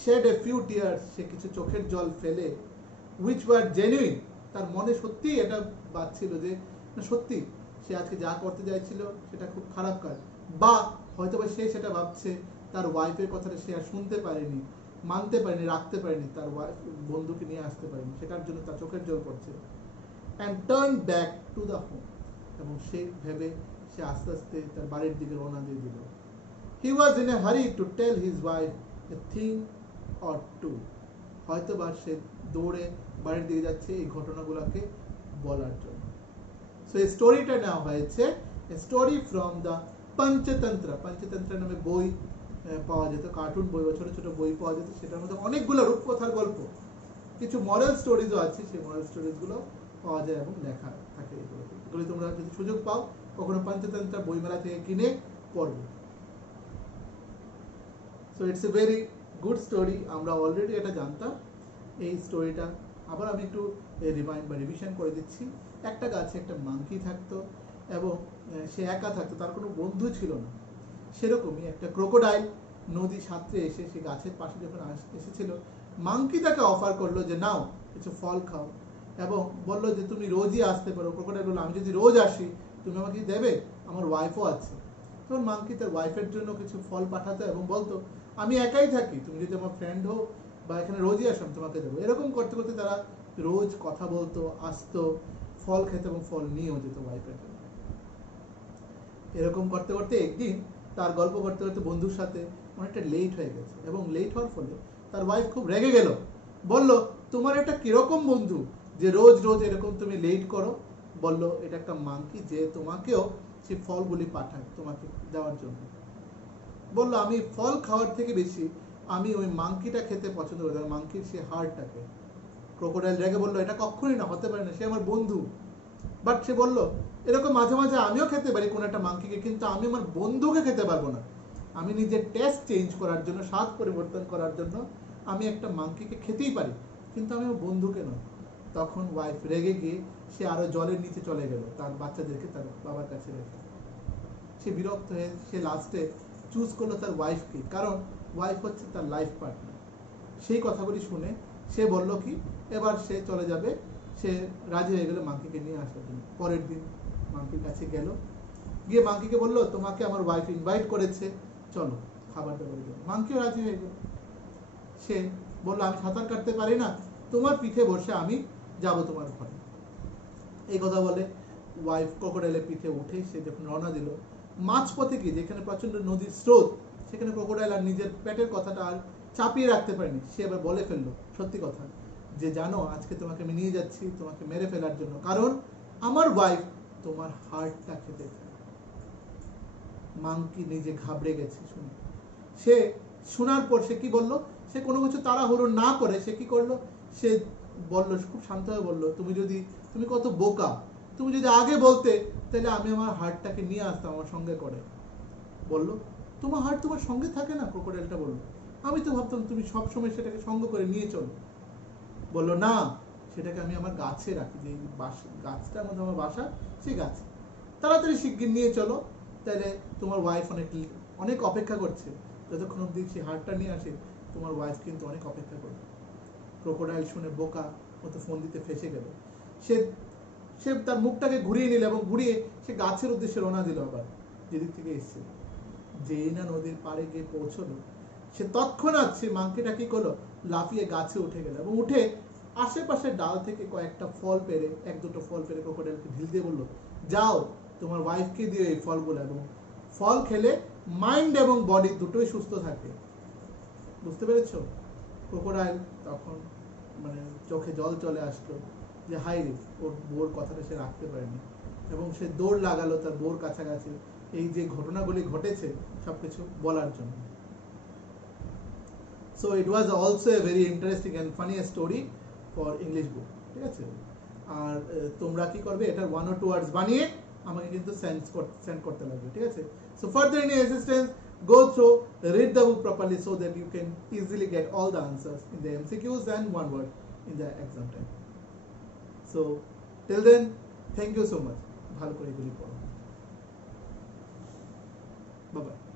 শেড এ ফিউ টিয়ার্স, সে কিছু চোখের জল ফেলে, উইচ ওয়ার জেনুইন, তার মনে সত্যি এটা বাজছিল যে সত্যি সে আজকে যা করতে চাইছিল সেটা খুব খারাপ কাজ, বা হয়তো বা সে সেটা ভাবছে তার ওয়াইফের কথাটা সে আর শুনতে পারেনি, মানতে পারেনি, রাখতে পারেনি, তার ওয়াইফ বন্ধুকে নিয়ে আসতে পারেনি, সেটার জন্য তার চোখের জল পড়ছে। And turn back to the home, এবং সে ভেবে সে আস্তে আস্তে তার বাড়ির দিকে রওনা দিয়ে দিল। হি ওয়াজ in a hurry to tell his wife a thing or two, হয়তো বা সে দৌড়ে বাড়ির দিকে যাচ্ছে এই ঘটনাগুলোকে বলার জন্য। সো এই স্টোরিটা নেওয়া হয়েছে story from the Panchatantra. Panchatantra নামে বই পাওয়া যেত, কার্টুন বই বা ছোট ছোট বই পাওয়া যেত, সেটার মধ্যে অনেকগুলো রূপকথার গল্প, কিছু মরাল স্টোরিজও আছে, সেই মরাল স্টোরিজগুলো পাওয়া যায় এবং লেখা থাকে। এগুলো তোমরা যদি সুযোগ পাও কখনো পঞ্চতন্ত্র বইমেলা থেকে কিনে পড়বে। So it's a very good story, আমরা অলরেডি এটা জানতাম এই স্টোরিটা। আবার আমি একটু রিমাইন্ড বা রিভিশন করে দিচ্ছি। একটা গাছে একটা মাংকি থাকতো এবং সে একা থাকতো, তার কোনো বন্ধু ছিল না। সেরকমই একটা ক্রোকোডাইল নদী সাঁতরে এসে সে গাছের পাশে যখন এসেছিল, মাংকি তাকে অফার করলো যে নাও কিছু ফল খাও, এবং বললো যে তুমি রোজই আসতে পারো। ক্রোকোডাইল বললো, আমি যদি রোজ আসি তুমি আমাকে দেবে, আমার ওয়াইফও আছে। তখন মাংকি তার ওয়াইফের জন্য কিছু ফল পাঠাতো এবং বলতো, আমি একাই থাকি, তুমি যদি আমার ফ্রেন্ড হো বা এখানে রোজই আসো আমি তোমাকে দেবো। এরকম করতে করতে তারা রোজ কথা বলতো, আসতো, ফল খেতে এবং ফল নিয়েও যেত ওয়াইফের জন্য। এরকম করতে করতে একদিন তার গল্প করতে করতে বন্ধুর সাথে অনেকটা লেট হয়ে গেছে, এবং লেট হওয়ার ফলে তার ওয়াইফ খুব রেগে গেল। বলল, তোমার এটা কিরকম বন্ধু যে রোজ রোজ এরকম তুমি লেট করো? বলল, এটা একটা মাংকি যে তোমাকেও সে ফলগুলি পাঠায় তোমাকে দেওয়ার জন্য। বলল, আমি ফল খাওয়ার থেকে বেশি আমি ওই মাংকিটা খেতে পছন্দ করি, মাংকির সে হাড়টাকে। ক্রোকোডাইল রেগে বলল, এটা কখনোই না, হতে পারে না, সে আমার বন্ধু। বাট সে বলল, এরকম মাঝে মাঝে আমিও খেতে পারি কোনো একটা মাংকিকে, কিন্তু আমি আমার বন্ধুকে খেতে পারবো না। আমি নিজের টেস্ট চেঞ্জ করার জন্য, স্বাদ পরিবর্তন করার জন্য আমি একটা মাংকিকে খেতেই পারি, কিন্তু আমি আমার বন্ধুকে নয়। তখন ওয়াইফ রেগে গিয়ে সে আরো জলের নিচে চলে গেল, তার বাচ্চাদেরকে তার বাবার কাছে রেখে। সে বিরক্ত হয়ে সে লাস্টে চুজ করলো তার ওয়াইফকে, কারণ ওয়াইফ হচ্ছে তার লাইফ পার্টনার। সেই কথাগুলি শুনে সে বলল কি এবার সে চলে যাবে, সে রাজি হয়ে গেল মাংকিকে নিয়ে আসার জন্য। পরের দিন মাংকির কাছে গেল, গিয়ে মাংকিকে বললো, তোমাকে আমার ওয়াইফ ইনভাইট করেছে, চলো খাবার দাবার জন্য। মাংকিও রাজি হয়ে গেল। সে বললো, আমি সাঁতার কাটতে পারি না, তোমার পিঠে বসে আমি যাব তোমার ঘরে। এই কথা বলে ওয়াইফ ক্রোকোডাইলের পিঠে উঠে সে যখন রওনা দিল, মাঝপথে গিয়ে যেখানে প্রচন্ড নদীর স্রোত, সেখানে ক্রোকোডাইল আর নিজের পেটের কথাটা আর চাপিয়ে রাখতে পারেনি। সে এবার বলে ফেললো সত্যি কথা, যে জানো আজকে তোমাকে আমি নিয়ে যাচ্ছি তোমাকে মেরে ফেলার জন্য, কারণ আমার ওয়াইফ তোমার হার্টটা খেতে চায়। মাংকি নিজে ঘাবড়ে গেছে শুনে। সে শোনার পর সে কি বললো, সে কোনো কিছু তাড়াহুড়ো না করে সে কি করলো, সে বললো, খুব শান্তভাবে বললো, তুমি কত বোকা, তুমি যদি আগে বলতে তাহলে আমি আমার হার্টটাকে নিয়ে আসতাম আমার সঙ্গে করে। বললো, তোমার হার্ট তোমার সঙ্গে থাকে না? ক্রোকোডাইলটা বললো, আমি তো ভাবতাম তুমি সবসময় সেটাকে সঙ্গ করে নিয়ে চলো। বললো, না, সেটাকে আমি আমার গাছে রাখি, যে গাছটার মধ্যে আমার বাসা, সেই গাছে। তাড়াতাড়ি শিগগির নিয়ে চলো, তাহলে তোমার ওয়াইফ অনেক অপেক্ষা করছে, যতক্ষণ অব্দি সে হার্টটা নিয়ে আসে তোমার ওয়াইফ কিন্তু অনেক অপেক্ষা করবে। ক্রোকোডাইল শুনে বোকা মতো ফোন দিতে ফেসে গেল। সে তার মুখটাকে ঘুরিয়ে নিল এবং ঘুরিয়ে সে গাছের উদ্দেশ্যে রওনা দিল, আবার যেদিক থেকে এসেছিল। যেই না নদীর পাড়ে গিয়ে পৌঁছলো, সে তৎক্ষণাৎ সে মাংকিটা কি করলো, লাফিয়ে গাছে উঠে গেল এবং উঠে আশেপাশের ডাল থেকে কয়েকটা ফল পেরে, এক দুটো ফল পেরে ক্রোকোডাইলকে ঢিল দিয়ে বললো, যাও তোমার ওয়াইফকে দিয়ে এই ফলগুলো এবং ফল খেলে মাইন্ড এবং বডি দুটোই সুস্থ থাকে। বুঝতে পেরেছো? ক্রোকোডাইল তখন মানে চোখে জল চলে আসলো যে হাই রে, ওর বউর কথাটা সে রাখতে পারেনি এবং সে দৌড় লাগালো তার বউর কাছাকাছি এই যে ঘটনাগুলি ঘটেছে সবকিছু বলার জন্য। So it was also a very interesting and funny story for English book, ঠিক আছে? আর তোমরা কি করবে, এটা 1 or 2 words বানিয়ে আমাকে কিন্তু সেন্ড করতে লাগবে, ঠিক আছে? So further any assistance, go through, read the book properly so that you can easily get all the answers in the MCQs and one word in the exam time. So till then, thank you so much. ভালো করে এগুলি পড়ো। Bye bye.